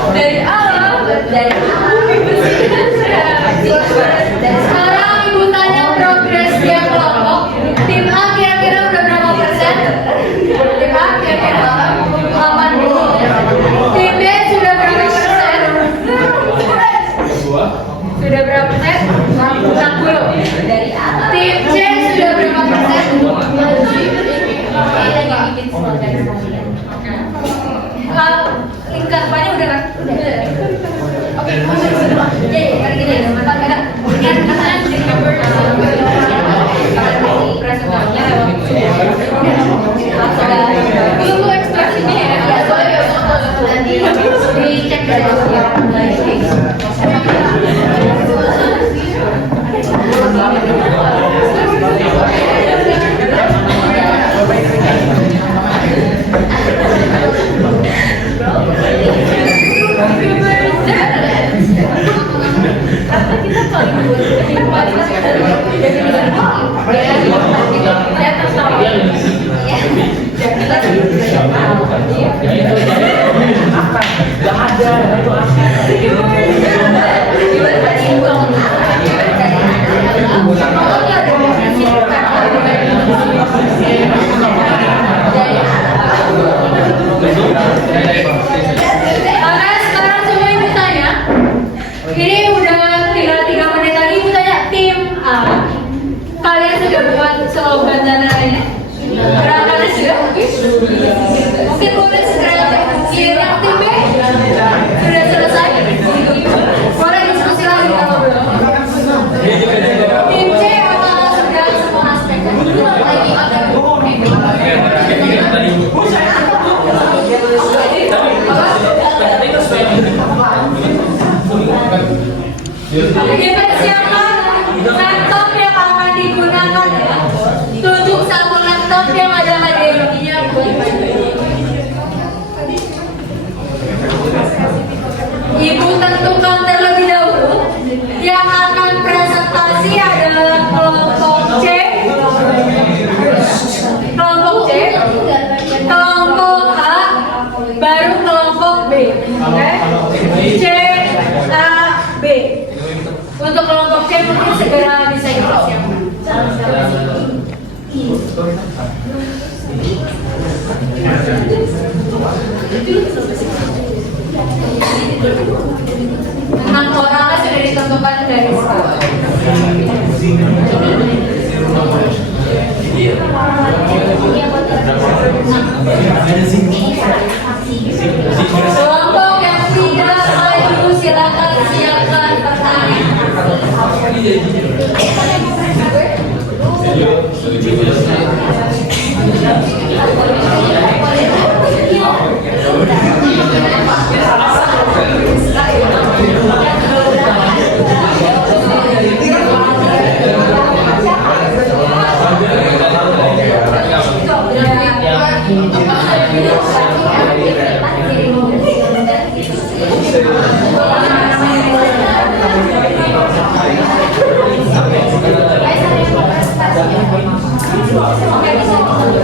Dari awal, dari sekarang ibu tanya progres dia kelompok. Tim A kira-kira udah berapa persen? Tim A kira-kira 80. Tim B sudah berapa persen? Sudah berapa persen? 60. Tim C sudah berapa persen? Oke, sekarang semua ibu tanya. Ini udah tinggal 3 menit lagi, ibu tanya tim A. Kalian sudah buat slogan dan lainnya? Kalian sudah? Mungkin boleh segera giliran tim B sudah selesai. Boleh diskusi lagi kalau belum. Tim C apa sudah semua aspek? Lagi ada. Oke, persiapan laptop yang akan digunakan ya. Tunjuk satu laptop yang ada HDMI-nya buat Ibu tentukan terlebih dahulu. Yang akan presentasi adalah kelompok C, kelompok A, baru kelompok B. Oke? C, A, B. Untuk kelompok C mungkin segera bisa dipersiapkan. Tentang orangnya sudah ditentukan dari sekarang. Kelompok yang tidak maju silakan siapkan pertanyaan.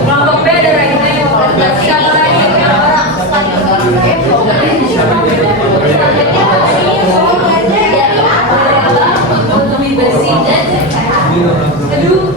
Kelompok B ada lagi siapa lagi untuk lebih bersih dan sehat. Aduh.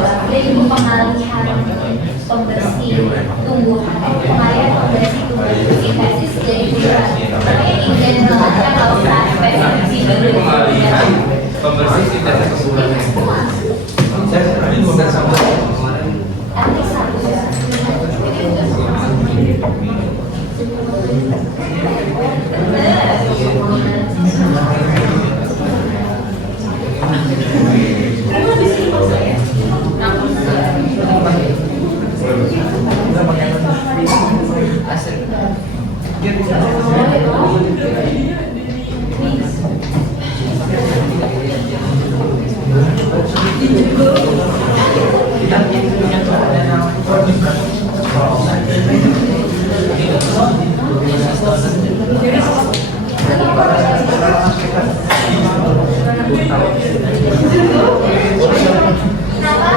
Pembersih tumbuhan, pengalihan pembersih tumbuhan, sintesis jadi in general aja nggak usah spesifik. Pembersih sintesis tumbuhan. Arti satu. Kenapa?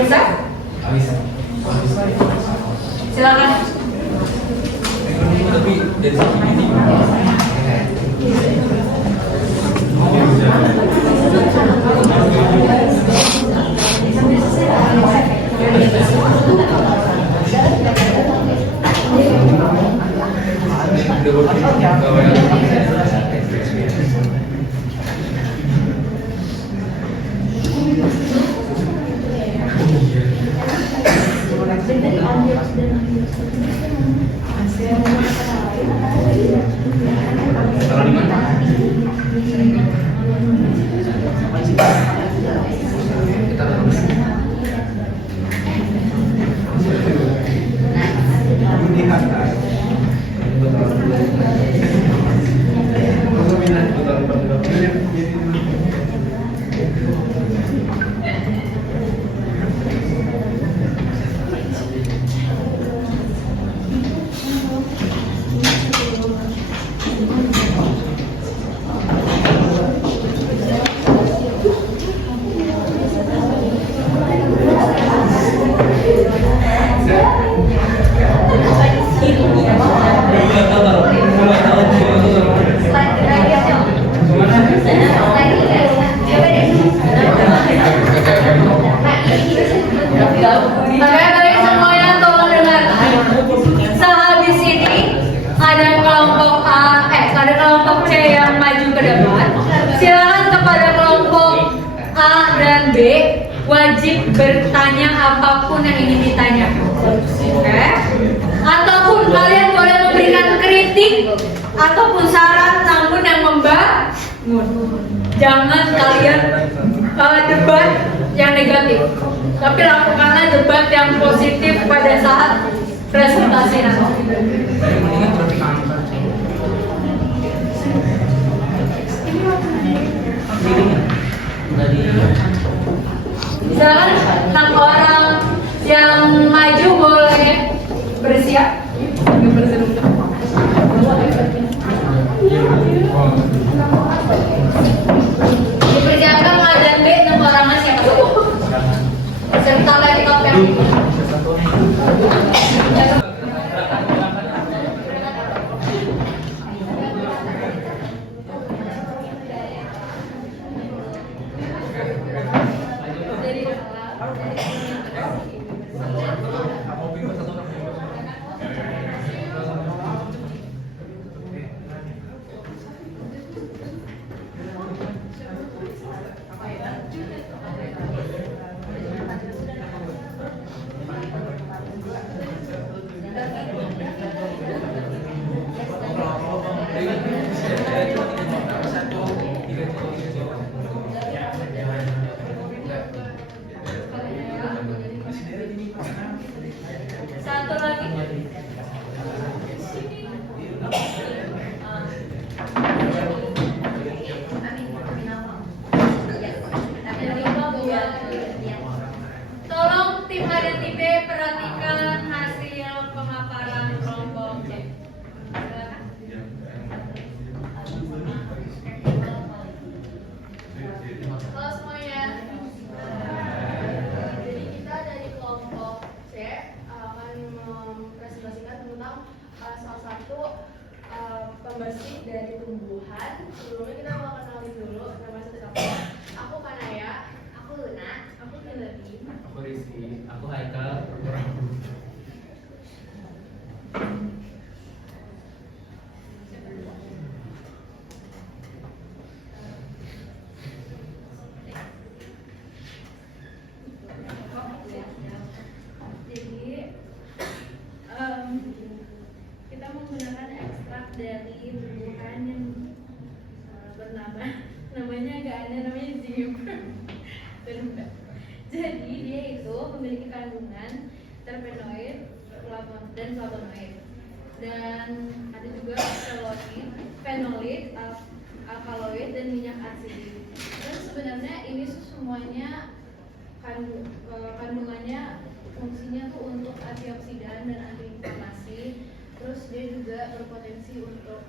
Alisa, silakan. Tapi dari sini taruh di mana? Kita taruh. Baik, semuanya tolong dengarkan. Sehabis ini ada kelompok ada kelompok C yang maju ke depan. Silakan kepada kelompok A dan B wajib bertanya apapun yang ingin ditanya. Oke? Ataupun kalian boleh memberikan kritik ataupun saran, namun yang membangun. Jangan kalian debat yang negatif, tapi lakukanlah debat yang positif pada saat presentasi nanti. Silakan 6 orang yang maju boleh bersiap. Dipersiapkan A dan B 6 orangnya siapa? Serta laptop yang satu lagi. Tolong tim A dan tim B perhatikan hasil pemaparan kelompok C. Halo semuanya. Jadi kita dari kelompok C akan mempresentasikan tentang salah satu pembersih dari tumbuhan. Sebelumnya kita mau kenalin dulu nama siapa. Aku Kanaya, aku Luna, aku Hilary, Aku Rizky. Aku Haikal. Jadi kita menggunakan ekstrak dari tumbuhan yang namanya agak aneh, namanya juniper. Jadi dia itu memiliki kandungan terpenoid dan flavonoid, dan ada juga fenolid, alkaloid, dan minyak asidik. Dan sebenarnya ini semuanya kandungannya fungsinya tuh untuk antioksidan dan antiinflamasi. Terus dia juga berpotensi untuk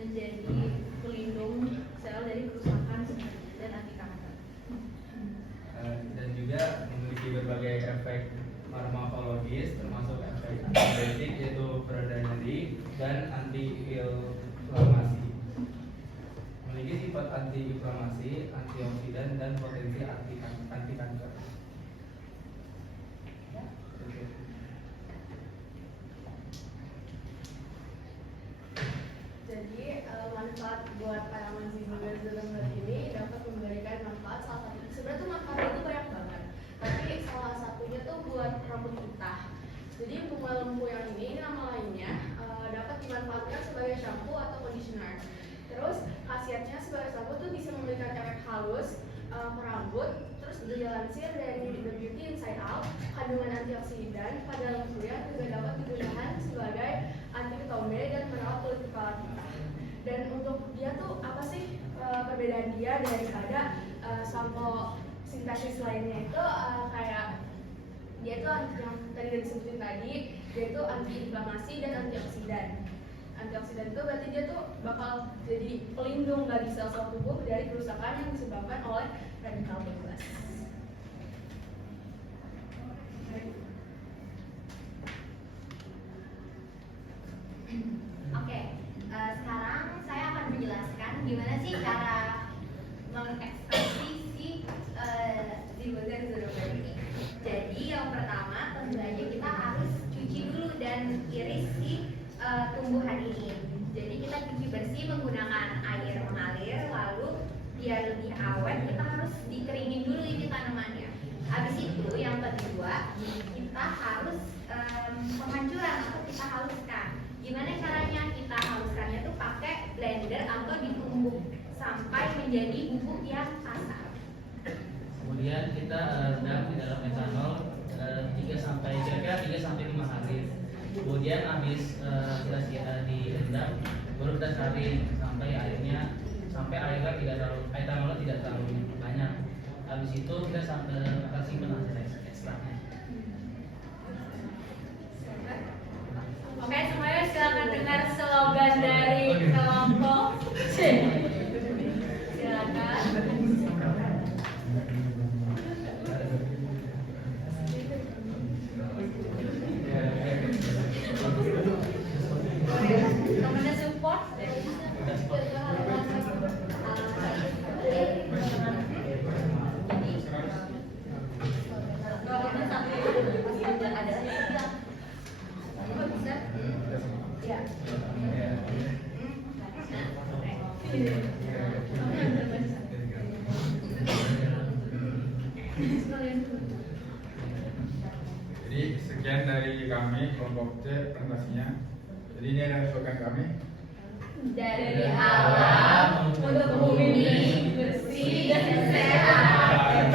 menjadi pelindung sel dari kerusakan dan anti kanker. Dan berbagai efek farmakologis termasuk efek antibiotik yaitu peredam nyeri dan anti-inflamasi. Memiliki sifat anti-inflamasi, antioksidan dan potensi anti kanker. Jadi manfaat buat tanaman zigomycin ini dapat memberikan manfaat salah satu. Sebenarnya tuh manfaatnya itu banyak banget. Tapi salah satunya tuh buat rambut kita. Jadi bunga lembu yang ini nama lainnya dapat dimanfaatkan sebagai shampoo atau conditioner. Terus khasiatnya sebagai shampoo tuh bisa memberikan efek halus ke rambut. Terus dilansir dari The Beauty Inside Out, kandungan antioksidan pada lembu yang juga dapat digunakan sebagai anti ketome dan merawat kulit kepala kita. Dan untuk dia tuh apa sih perbedaan dia daripada sampo sintesis lainnya itu kayak dia tuh yang tadi udah disebutin tadi, dia tuh anti-inflamasi dan antioksidan. Antioksidan itu berarti dia tuh bakal jadi pelindung bagi sel-sel tubuh dari kerusakan yang disebabkan oleh radikal bebas. Oke, sekarang saya akan menjelaskan gimana sih cara mengekspresi si zigomycin ini. Jadi yang pertama tentu aja kita harus cuci dulu dan iris si tumbuhan ini. Jadi kita cuci bersih menggunakan air mengalir, lalu biar lebih awet kita harus dikeringin dulu ini tanamannya. Habis itu yang kedua kita harus penghancuran atau kita haluskan. Gimana caranya? Kita haluskannya tuh pakai blender atau ditumbuk sampai menjadi bubuk yang kasar. Kemudian kita rendam di dalam etanol 3 sampai 5 hari. Kemudian habis kita direndam, baru kita saring sampai airnya etanolnya tidak terlalu banyak. Habis itu kita akan simpan hasil ekstraknya. Oke, semuanya silakan dengar slogan dari kelompok C. Silakan. Temennya support. Jadi sekian dari kami kelompok C presentasinya. Jadi ini adalah slogan kami. Dari alam untuk bumi bersih dan sehat.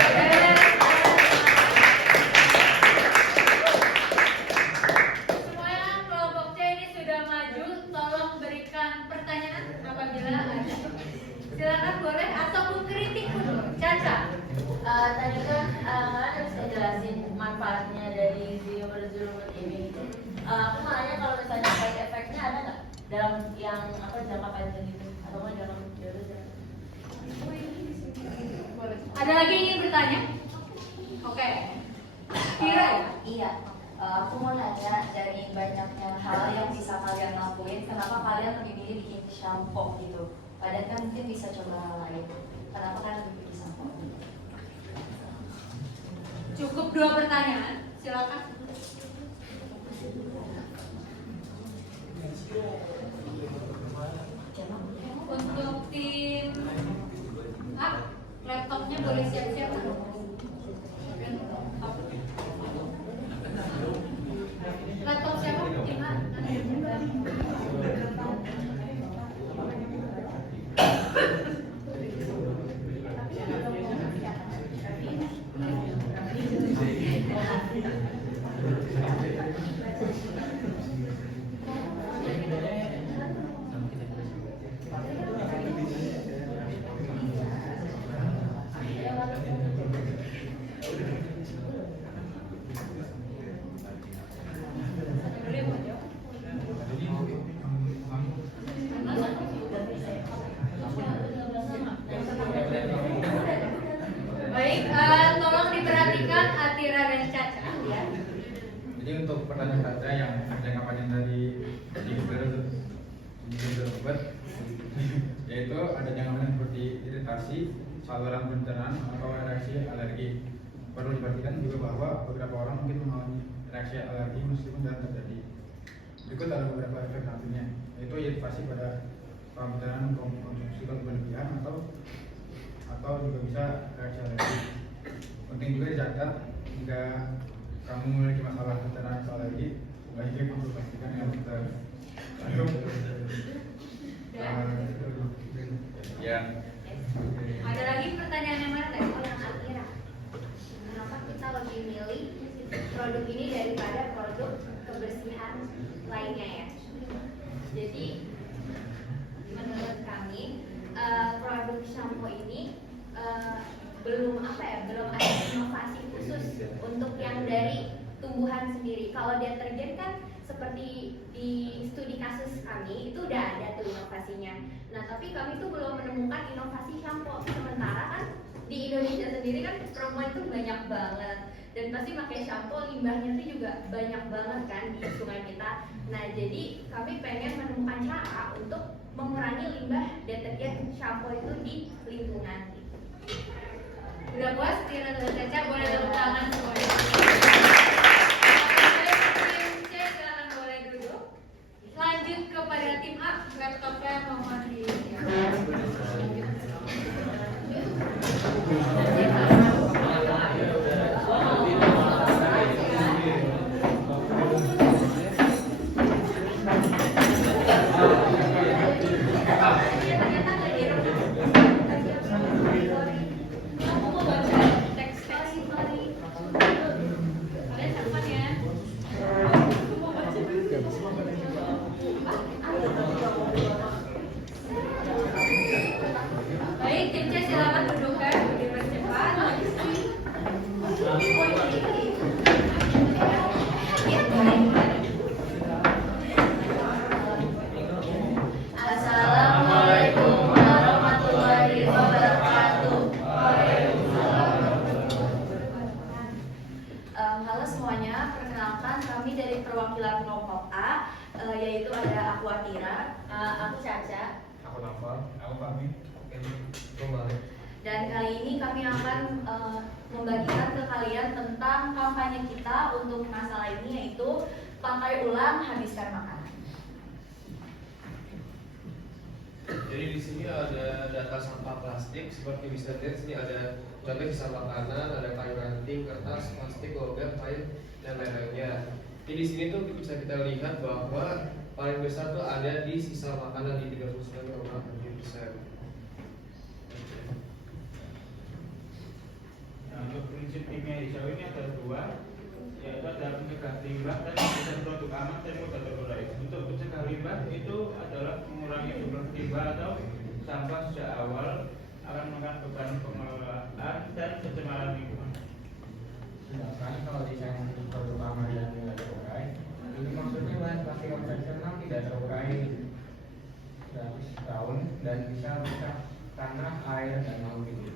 Semuanya kelompok C ini sudah maju. Tolong berikan pertanyaan apabila ada. Silakan boleh atau mengkritik pun. Caca. Tadi kan kalian bisa jelasin manfaatnya dari zigomycin ini. Aku mau nanya kalau misalnya side effect-nya ada nggak dalam yang jangka panjang gitu atau mau jangka jauh? Ada lagi yang ingin bertanya? Oke. Kira. Iya. Aku mau nanya dari banyaknya hal yang bisa kalian lakuin, kenapa kalian lebih milih bikin shampoo gitu? Padahal kan mungkin bisa coba hal lain. Kenapa kalian lebih pilih shampoo? Cukup 2 pertanyaan. Silakan. Untuk tim laptopnya boleh siap-siap. Laptop siapa? Tim A. individu obat, yaitu ada gangguan seperti iritasi, saluran pencernaan atau reaksi alergi. Perlu diperhatikan juga bahwa beberapa orang mungkin mengalami reaksi alergi meskipun tidak terjadi. Berikut ada beberapa efek sampingnya, yaitu iritasi pada pencernaan, konsumsi berlebihan atau juga bisa reaksi alergi. Penting juga dicatat jika kamu memiliki masalah pencernaan atau alergi, baiknya konsultasikan dengan dokter. Ya. Ada lagi pertanyaan yang mana tadi? Oh, yang Akira. Kenapa kita lebih milih produk ini daripada produk kebersihan lainnya ya? Jadi menurut kami produk shampoo ini belum ada inovasi khusus untuk yang dari tumbuhan sendiri. Kalau deterjen kan seperti di studi kasus kami itu udah ada tuh inovasinya. Nah tapi kami tuh belum menemukan inovasi shampoo. Sementara kan di Indonesia sendiri kan perempuan tuh banyak banget dan pasti pakai shampoo, limbahnya tuh juga banyak banget kan di sungai kita. Nah jadi kami pengen menemukan cara untuk mengurangi limbah deterjen shampoo itu di lingkungan. Udah puas? Tira dan Caca boleh tepuk tangan semuanya. Tim C silakan boleh duduk. Lanjut kepada tim A, laptopnya mohon disiapkan. Baik, tim C silakan dudukkan, dipercepat. Assalamualaikum warahmatullahi wabarakatuh. Halo semuanya, perkenalkan kami dari perwakilan kelompok A, yaitu ada aku Atira, aku Caca, Aku Nafa, aku Fahmi, kembali. dan kali ini kami akan membagikan ke kalian tentang kampanye kita untuk masalah ini, yaitu pakai ulang, habiskan makanan. Jadi di sini ada data sampah plastik seperti bisa dilihat sini ada contoh sisa makanan, ada kayu ranting, kertas, plastik, logam, kain dan lain-lainnya. Jadi di sini tuh bisa kita lihat bahwa paling besar tuh ada di sisa makanan di 39,7%. Nah, untuk prinsip kimia hijau ini ada dua, yaitu ada mencegah limbah dan mencegah produk aman dan mudah terurai. Untuk mencegah limbah itu adalah mengurangi jumlah limbah atau sampah sejak awal, akan menekan beban pengelolaan dan pencemaran lingkungan. Sedangkan kalau desain produk aman dan mudah terurai, ini maksudnya bahan plastik konvensional tidak terurai dalam setahun dan bisa rusak tanah, air, dan laut ini.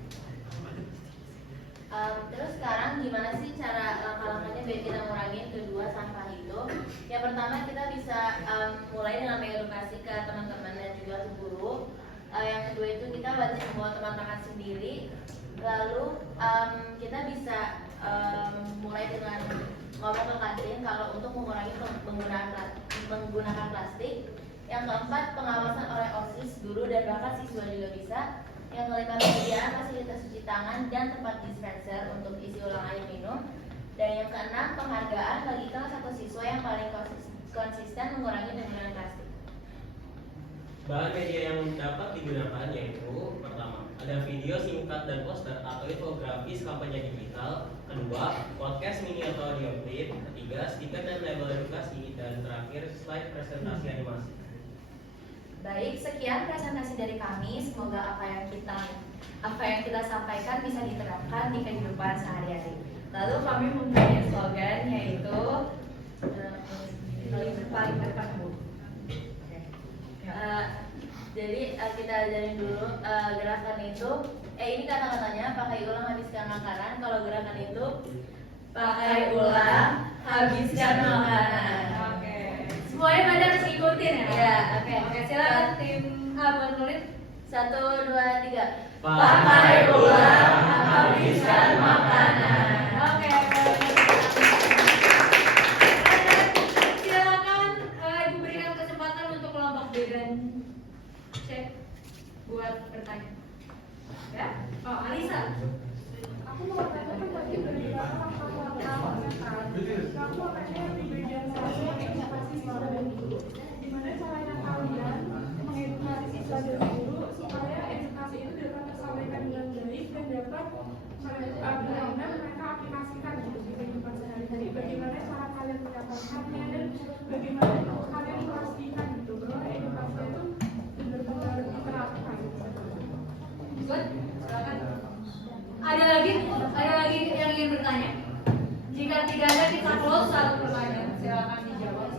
Terus sekarang gimana sih cara langkah-langkahnya biar kita ngurangin kedua sampah itu? Yang pertama kita bisa mulai dengan mengedukasi ke teman-teman dan juga ke guru. Yang kedua itu kita wajib membawa teman makan sendiri. Lalu kita bisa mulai dengan ngomong ke kantin kalau untuk mengurangi menggunakan plastik. Yang keempat, pengawasan oleh OSIS, guru dan bahkan siswa juga bisa. Yang kelima, penyediaan fasilitas cuci tangan dan tempat dispenser untuk isi ulang air minum. Dan yang keenam, penghargaan bagi salah satu siswa yang paling konsisten mengurangi penggunaan plastik. Bahan media yang dapat digunakan yaitu pertama, ada video singkat dan poster atau infografis kampanye digital. Kedua, podcast mini atau audio clip. Ketiga, stiker dan label edukasi. Dan terakhir, slide presentasi animasi. Baik, sekian presentasi dari kami. Semoga apa yang kita sampaikan bisa diterapkan di kehidupan sehari-hari. Lalu kami mempunyai slogan yaitu paling depan Bu. Jadi kita ajarin dulu gerakan itu. Ini kata-katanya pakai ulang, habiskan makanan. Kalau gerakan itu pakai ulang, habiskan makanan. Oke. Semuanya pada harus ngikutin ya. Iya, oke. Oke, silakan tim A buat nulis. 1, 2, 3. Pakai ulang, habiskan makanan. Oke. Silakan Ibu berikan kesempatan untuk kelompok B dan C buat bertanya. Ya? Oh, Alisa. Aku mau katakan tadi berbicara tentang kamu makanya di bagian saya edukasi siswa dan guru. Gimana caranya kalian mengedukasi siswa dan guru supaya edukasi itu dapat tersampaikan dengan baik dan dapat benar-benar mereka aplikasikan gitu di kehidupan sehari-hari. Bagaimana cara kalian mendapatkannya dan bagaimana kalian memastikan gitu bahwa edukasi itu benar-benar diterapkan. Good. Silakan. Ada lagi yang ingin bertanya? Jika tidak ada, kita close satu pertanyaan. Silakan dijawab.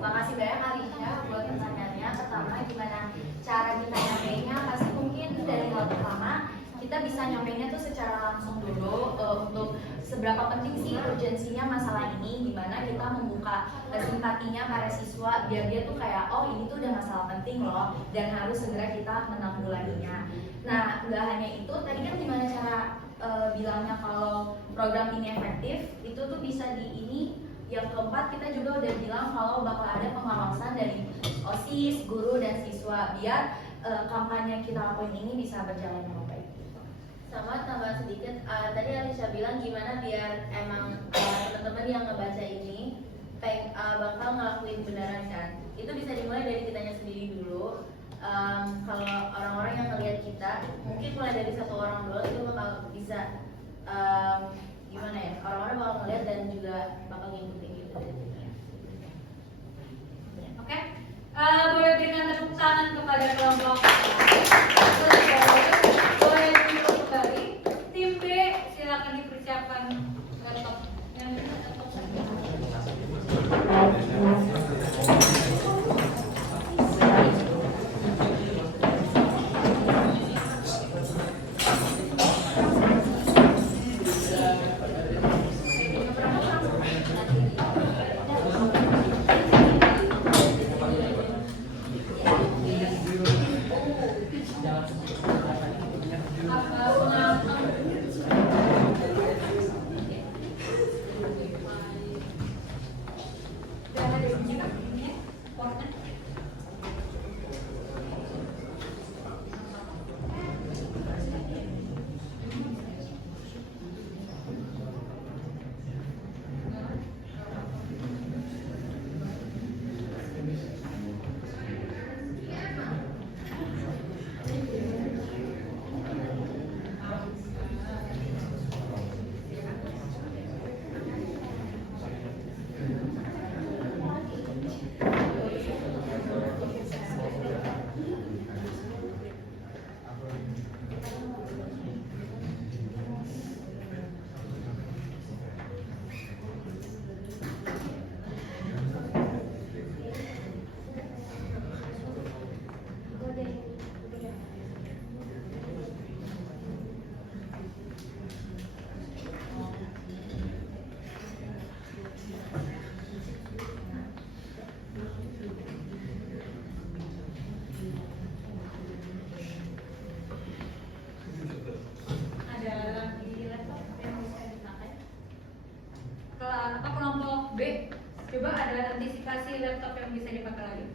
Makasih banyak Alicia buat pertanyaannya. Pertama, gimana cara kita nyampainya? Pasti mungkin dari hal pertama kita bisa nyampainya tuh secara langsung dulu untuk seberapa penting sih urgensinya masalah ini, gimana kita membuka simpatinya para siswa biar dia tuh kayak oh ini tuh udah masalah penting loh dan harus segera kita menanggulanginya. Nah, nggak hanya itu, tadi kan gimana cara bilangnya kalau program ini efektif, itu tuh bisa di ini. Yang keempat, kita juga udah bilang kalau bakal ada pengawasan dari OSIS, guru, dan siswa biar kampanye kita lakuin ini bisa berjalan dengan baik. Sama tambah sedikit, tadi Alicia bilang gimana biar emang teman-teman yang ngebaca ini bakal ngelakuin beneran kan. Itu bisa dimulai dari kitanya sendiri dulu. Kalau orang-orang yang ngeliat kita, mungkin mulai dari satu orang dulu itu bakal bisa gimana ya, orang-orang bakal ngeliat dan juga bakal ngikutin gitu dari kita. Oke. Boleh berikan tepuk tangan kepada kelompok. Boleh duduk kembali. Tim B silakan dipersiapkan laptop. Yang laptop saja. Kelompok B, coba ada antisipasi laptop yang bisa dipakai lagi.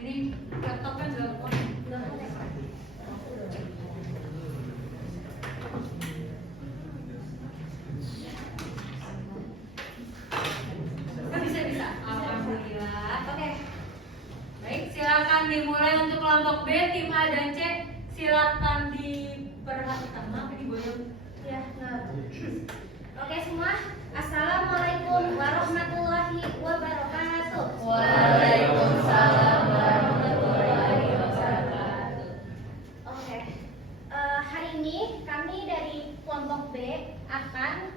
Ini laptopnya nggak bisa. Alhamdulillah. Oke. Baik, silakan dimulai untuk kelompok B, tim A dan C. Silakan diperhatikan. Maaf ini goyang. Ya, oke semua. Assalamualaikum warahmatullahi wabarakatuh. Waalaikumsalam warahmatullahi wabarakatuh. Oke, hari ini kami dari kelompok B akan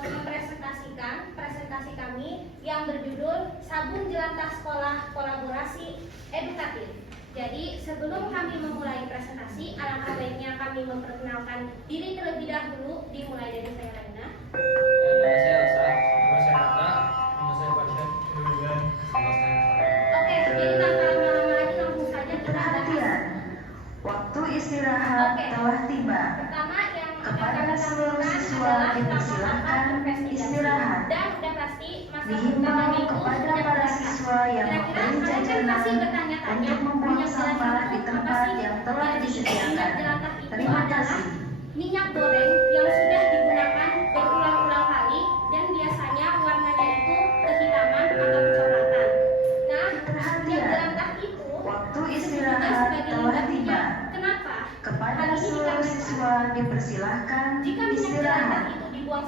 mempresentasikan presentasi kami yang berjudul Sabun Jelantah Sekolah Kolaborasi Edukatif. Jadi sebelum kami memulai presentasi, alangkah baiknya kami memperkenalkan diri terlebih dahulu. Dimulai dari saya Raina. Saya Elsa, saya Dihimbau kepada para siswa yang membeli jajanan untuk membuang sampah di tempat yang telah disediakan. Terima kasih. Minyak goreng yang sudah digunakan berulang-ulang kali dan biasanya warnanya itu kehitaman atau kecoklatan. Nah, minyak jelantah itu Waktu istirahat telah tiba. Kenapa? Kepada seluruh siswa dipersilahkan Jika minyak jelantah istirahat. itu dibuang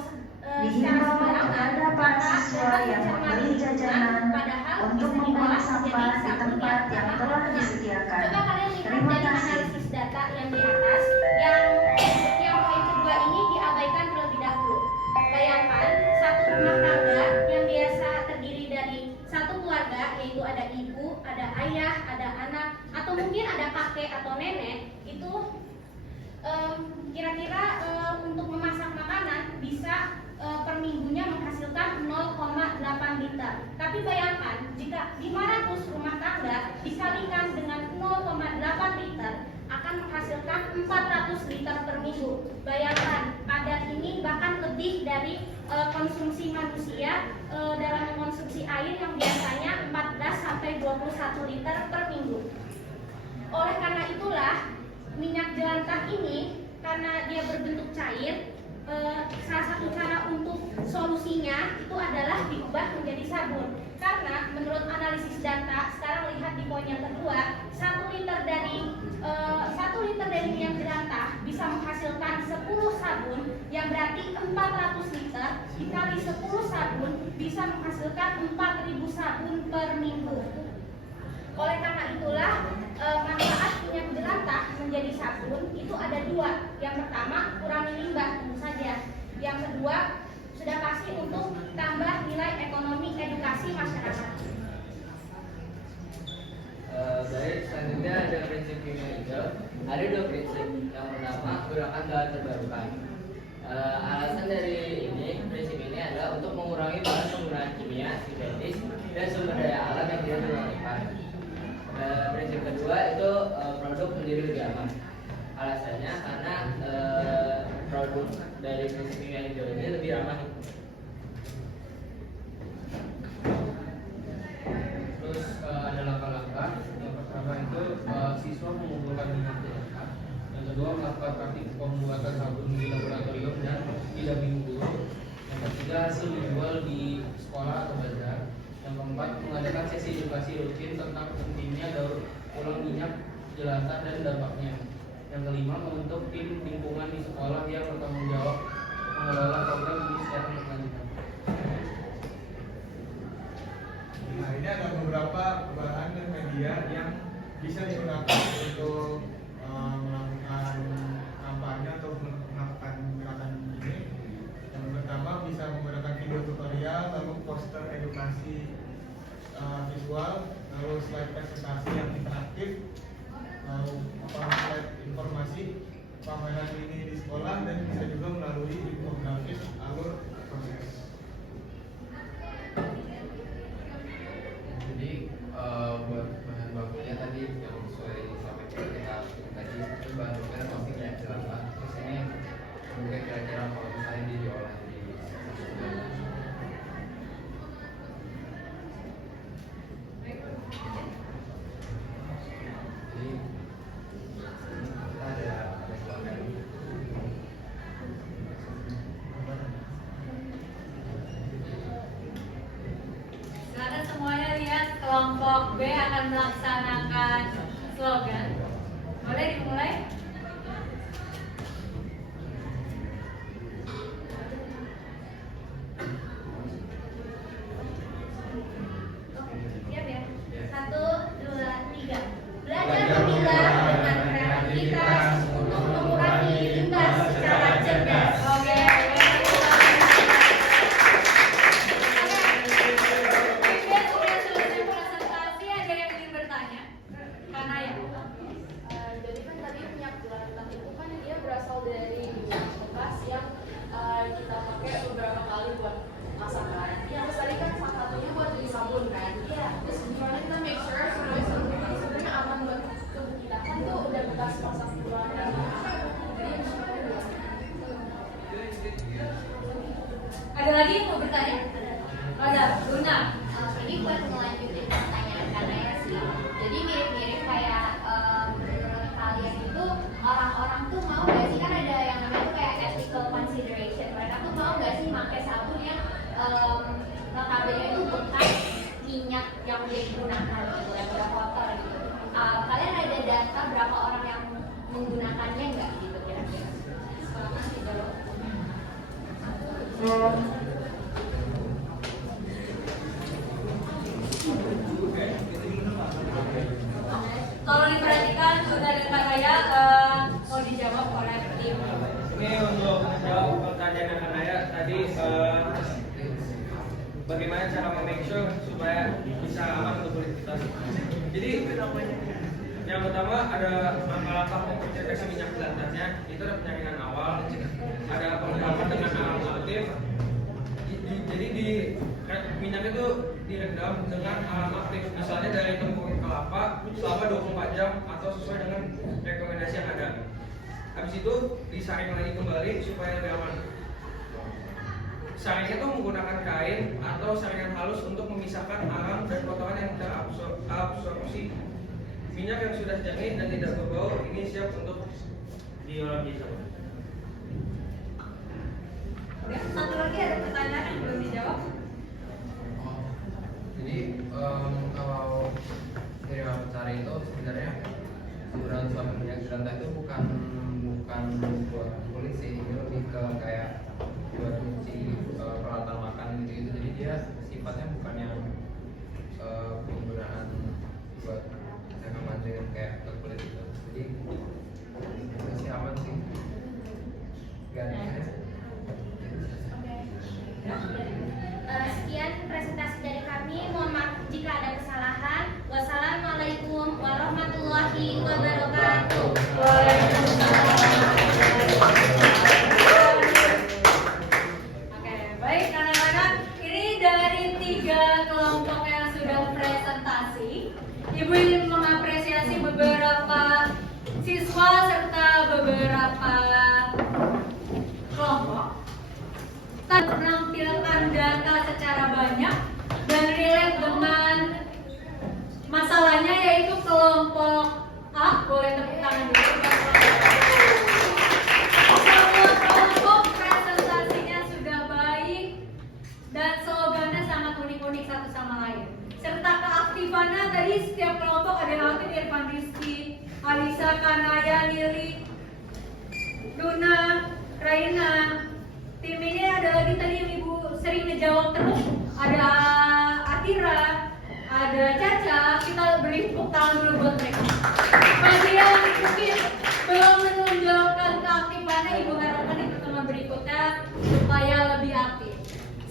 Dihimbau kepada para siswa yang membeli jajanan untuk membuang sampah di tempat yang telah disediakan. Coba kalian lihat Terima dari kasih. analisis data yang di atas, yang poin kedua ini diabaikan terlebih dahulu. Bayangkan satu rumah tangga yang biasa terdiri dari satu keluarga, yaitu ada ibu, ada ayah, ada anak, atau mungkin ada kakek atau nenek, itu kira-kira untuk memasak makanan bisa per minggunya menghasilkan 0,8 liter. Tapi bayangkan jika 500 rumah tangga dikalikan dengan 0,8 liter akan menghasilkan 400 liter per minggu. Bayangkan padat ini bahkan lebih dari konsumsi manusia dalam mengkonsumsi air yang biasanya 14 sampai 21 liter per minggu. Oleh karena itulah minyak jelantah ini karena dia berbentuk cair, salah satu cara untuk solusinya itu adalah diubah menjadi sabun. Karena menurut analisis data, sekarang lihat di poin yang kedua, 1 liter dari minyak jelantah bisa menghasilkan 10 sabun, yang berarti 400 liter dikali 10 sabun bisa menghasilkan 4.000 sabun per minggu. Oleh karena itulah manfaat minyak jelantah menjadi sabun itu ada dua. Yang pertama, kurangi limbah tentu saja. Yang kedua, sudah pasti untuk tambah nilai ekonomi edukasi masyarakat. Baik, selanjutnya ada prinsip kimia hijau. Ada dua prinsip. Yang pertama, gunakan bahan terbarukan. Alasan dari prinsip ini adalah untuk mengurangi bahan penggunaan kimia, sintetis, dan sumber daya alam yang tidak terbarukan. Prinsip kedua itu produk menjadi lebih aman. Alasannya karena produk dari prinsip kimia hijau ini lebih ramah. Terus ada langkah-langkah. Yang pertama itu siswa mengumpulkan minyak jelantah. Yang kedua melakukan praktik pembuatan sabun di laboratorium dan didampingi guru. Yang ketiga hasil dijual di sekolah atau bazar. Yang keempat mengadakan sesi edukasi rutin tentang pentingnya daur ulang minyak jelantah dan dampaknya. Yang kelima membentuk tim lingkungan di sekolah yang bertanggung jawab mengelola program ini secara berkelanjutan. Nah, ini ada beberapa bahan dan media yang bisa digunakan untuk melakukan kampanye atau melakukan gerakan ini. Yang pertama bisa menggunakan video tutorial, lalu poster edukasi visual, lalu slide presentasi yang interaktif, lalu slide informasi pameran ini di sekolah, dan bisa juga melalui infografis alur proses. Jadi buat bahan bakunya tadi yang sesuai disampaikan kita tadi itu bahan bakunya pasti minyak jelantah. Terus ini mungkin kira-kira kalau misalnya diolah di Sekarang semuanya lihat kelompok B akan melaksanakan slogan. Boleh dimulai? Siap ya? 1, 2, 3. Belajar memilah dengan kreativitas untuk mengurangi limbah secara cerdas. Oke. Sudah selesai presentasi, ada yang ingin bertanya? Karena ya. Jadi kan tadi minyak Luna. Ini buat melanjutin pertanyaan Kanaya sih. Jadi mirip-mirip kayak menurut kalian itu orang-orang tuh mau nggak sih, kan ada yang namanya tuh kayak ethical consideration. Mereka tuh mau nggak sih pakai sabun yang notabene itu bekas minyak yang udah digunakan gitu, yang udah kotor gitu. Kalian ada data berapa orang yang menggunakannya nggak gitu kira-kira? Silakan dijawab. Tolong diperhatikan Luna dan Kanaya, mau dijawab oleh tim. Ini untuk menjawab pertanyaan Kanaya tadi, bagaimana cara make sure supaya bisa aman untuk kulit kita. Jadi yang pertama ada langkah-langkah untuk deteksi minyak jelantarnya. Itu ada penyaringan awal, ada pengembangan dengan alam aktif. Jadi di minyak itu direndam dengan alam aktif, misalnya dari tepung kelapa selama 24 jam atau sesuai dengan rekomendasi yang ada. Habis itu disaring lagi kembali supaya lebih aman. Saringnya itu menggunakan kain atau saringan halus untuk memisahkan arang dan kotoran yang terabsorpsi. Minyak yang sudah jernih dan tidak berbau ini siap untuk diolah menjadi sabun. Ya, satu lagi ada pertanyaan yang belum dijawab. Jadi kalau dari mencari itu sebenarnya penggunaan suatu minyak jelantah itu bukan buat kulit sih, ini lebih ke kayak buat cuci peralatan makan gitu. Jadi dia sifatnya bukan yang penggunaan buat manjain kayak ke kulit itu. Jadi masih aman sih. Sekian presentasi dari kami. Mohon maaf jika ada kesalahan. Wassalamualaikum warahmatullahi wabarakatuh. Oke, baik anak-anak, ini dari 3 kelompok yang sudah presentasi. Ibu ingin mengapresiasi beberapa siswa serta beberapa kelompok menampilkan data secara banyak dan relate dengan masalahnya, yaitu kelompok A. Boleh tepuk tangan dulu. Semua kelompok presentasinya sudah baik dan slogannya sangat unik-unik satu sama lain. Serta keaktifannya tadi setiap kelompok ada yang aktif: Irfan Rizky, Alisa, Kanaya, Nili, Luna, Raina. Tim ini ada lagi tadi yang ibu sering ngejawab terus, ada Atira, ada Caca. Kita beri tepuk tangan dulu buat mereka. Bagi yang mungkin belum menunjukkan keaktifannya, ibu harapkan di pertemuan berikutnya supaya lebih aktif.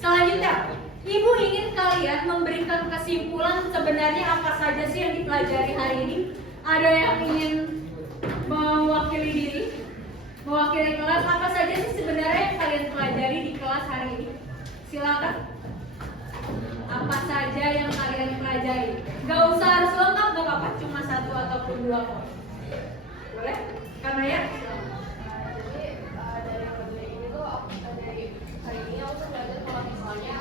Selanjutnya, ibu ingin kalian memberikan kesimpulan sebenarnya apa saja sih yang dipelajari hari ini. Ada yang ingin mewakili diri, mewakili kelas, apa saja sih sebenarnya yang kalian pelajari di kelas hari ini? Silakan. Apa saja yang kalian pelajari? Gak usah harus lengkap, gak apa-apa, cuma 1 ataupun 2 poin. Boleh? Karena ya? Jadi dari materi ini tuh, dari hari ini aku tuh belajar kalau misalnya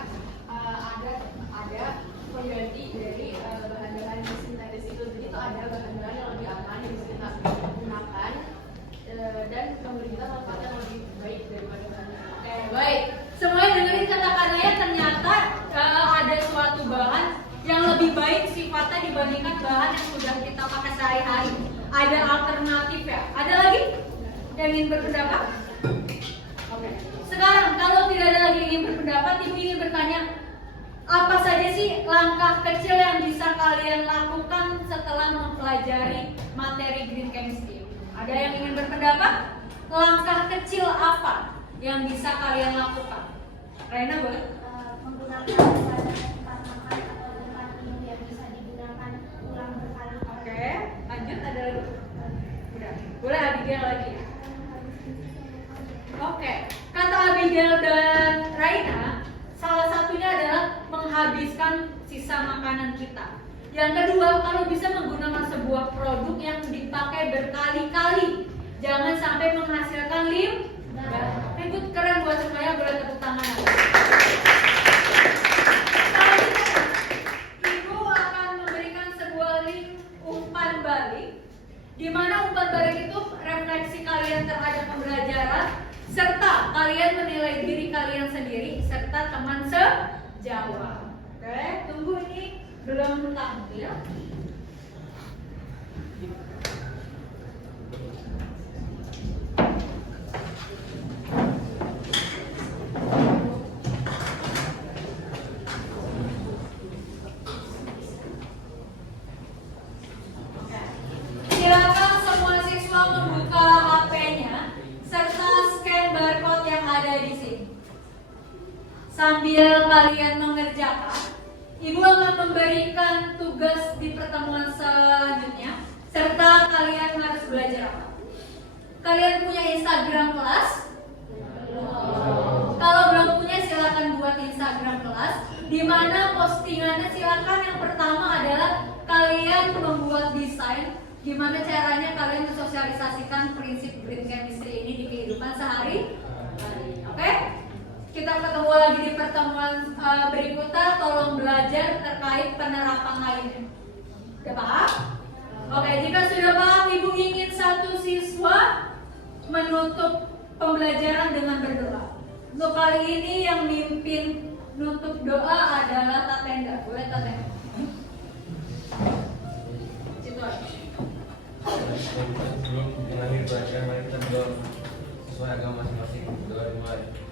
ada pengganti dari bahan-bahan sintetis itu. Jadi itu ada bahan-bahan yang lebih aman yang bisa kita gunakan dan memberi kita manfaat yang lebih baik daripada bahan-bahan. Oke, baik. Semuanya dengerin kata Kanaya, ternyata ada suatu bahan yang lebih baik sifatnya dibandingkan bahan yang sudah kita pakai sehari-hari. Ada alternatif ya. Ada lagi yang ingin berpendapat? Oke. Sekarang kalau tidak ada lagi yang ingin berpendapat, ibu ingin bertanya, apa saja sih langkah kecil yang bisa kalian lakukan setelah mempelajari materi Green Chemistry? Ada yang ingin berpendapat? Langkah kecil apa yang bisa kalian lakukan? Raina boleh? Menggunakan tempat makan atau tempat minum yang bisa digunakan ulang berkali-kali. Oke, lanjut, ada lagi? Udah, boleh Abigail lagi. Oke, kata Abigail dan Raina, salah satunya adalah menghabiskan sisa makanan kita. Yang kedua, kalau bisa menggunakan sebuah produk yang dipakai berkali-kali. Jangan sampai menghasilkan limbah. Ikut keren buat semuanya, boleh tepuk tangan. Jawa. Oke, tunggu ini belum tampil. Silakan semua siswa membuka HP-nya serta scan barcode yang ada di sini. Sambil kalian mengerjakan, Ibu akan memberikan tugas di pertemuan selanjutnya serta kalian harus belajar apa? Kalian punya Instagram kelas? Kalau belum punya silakan buat Instagram kelas. Di mana postingannya silakan yang pertama adalah kalian membuat desain gimana caranya kalian mensosialisasikan prinsip green chemistry ini di kehidupan sehari-hari. Oke? Kita ketemu lagi di pertemuan berikutnya. Tolong belajar terkait penerapan lainnya. Udah paham? Oke, jika sudah paham, Ibu ingin satu siswa menutup pembelajaran dengan berdoa. Untuk kali ini yang mimpin nutup doa adalah Tatenda. Boleh Tatenda? Situ aja. Sebelum mengakhiri pelajaran, mari kita berdoa sesuai agama masing-masing. Doa dimulai.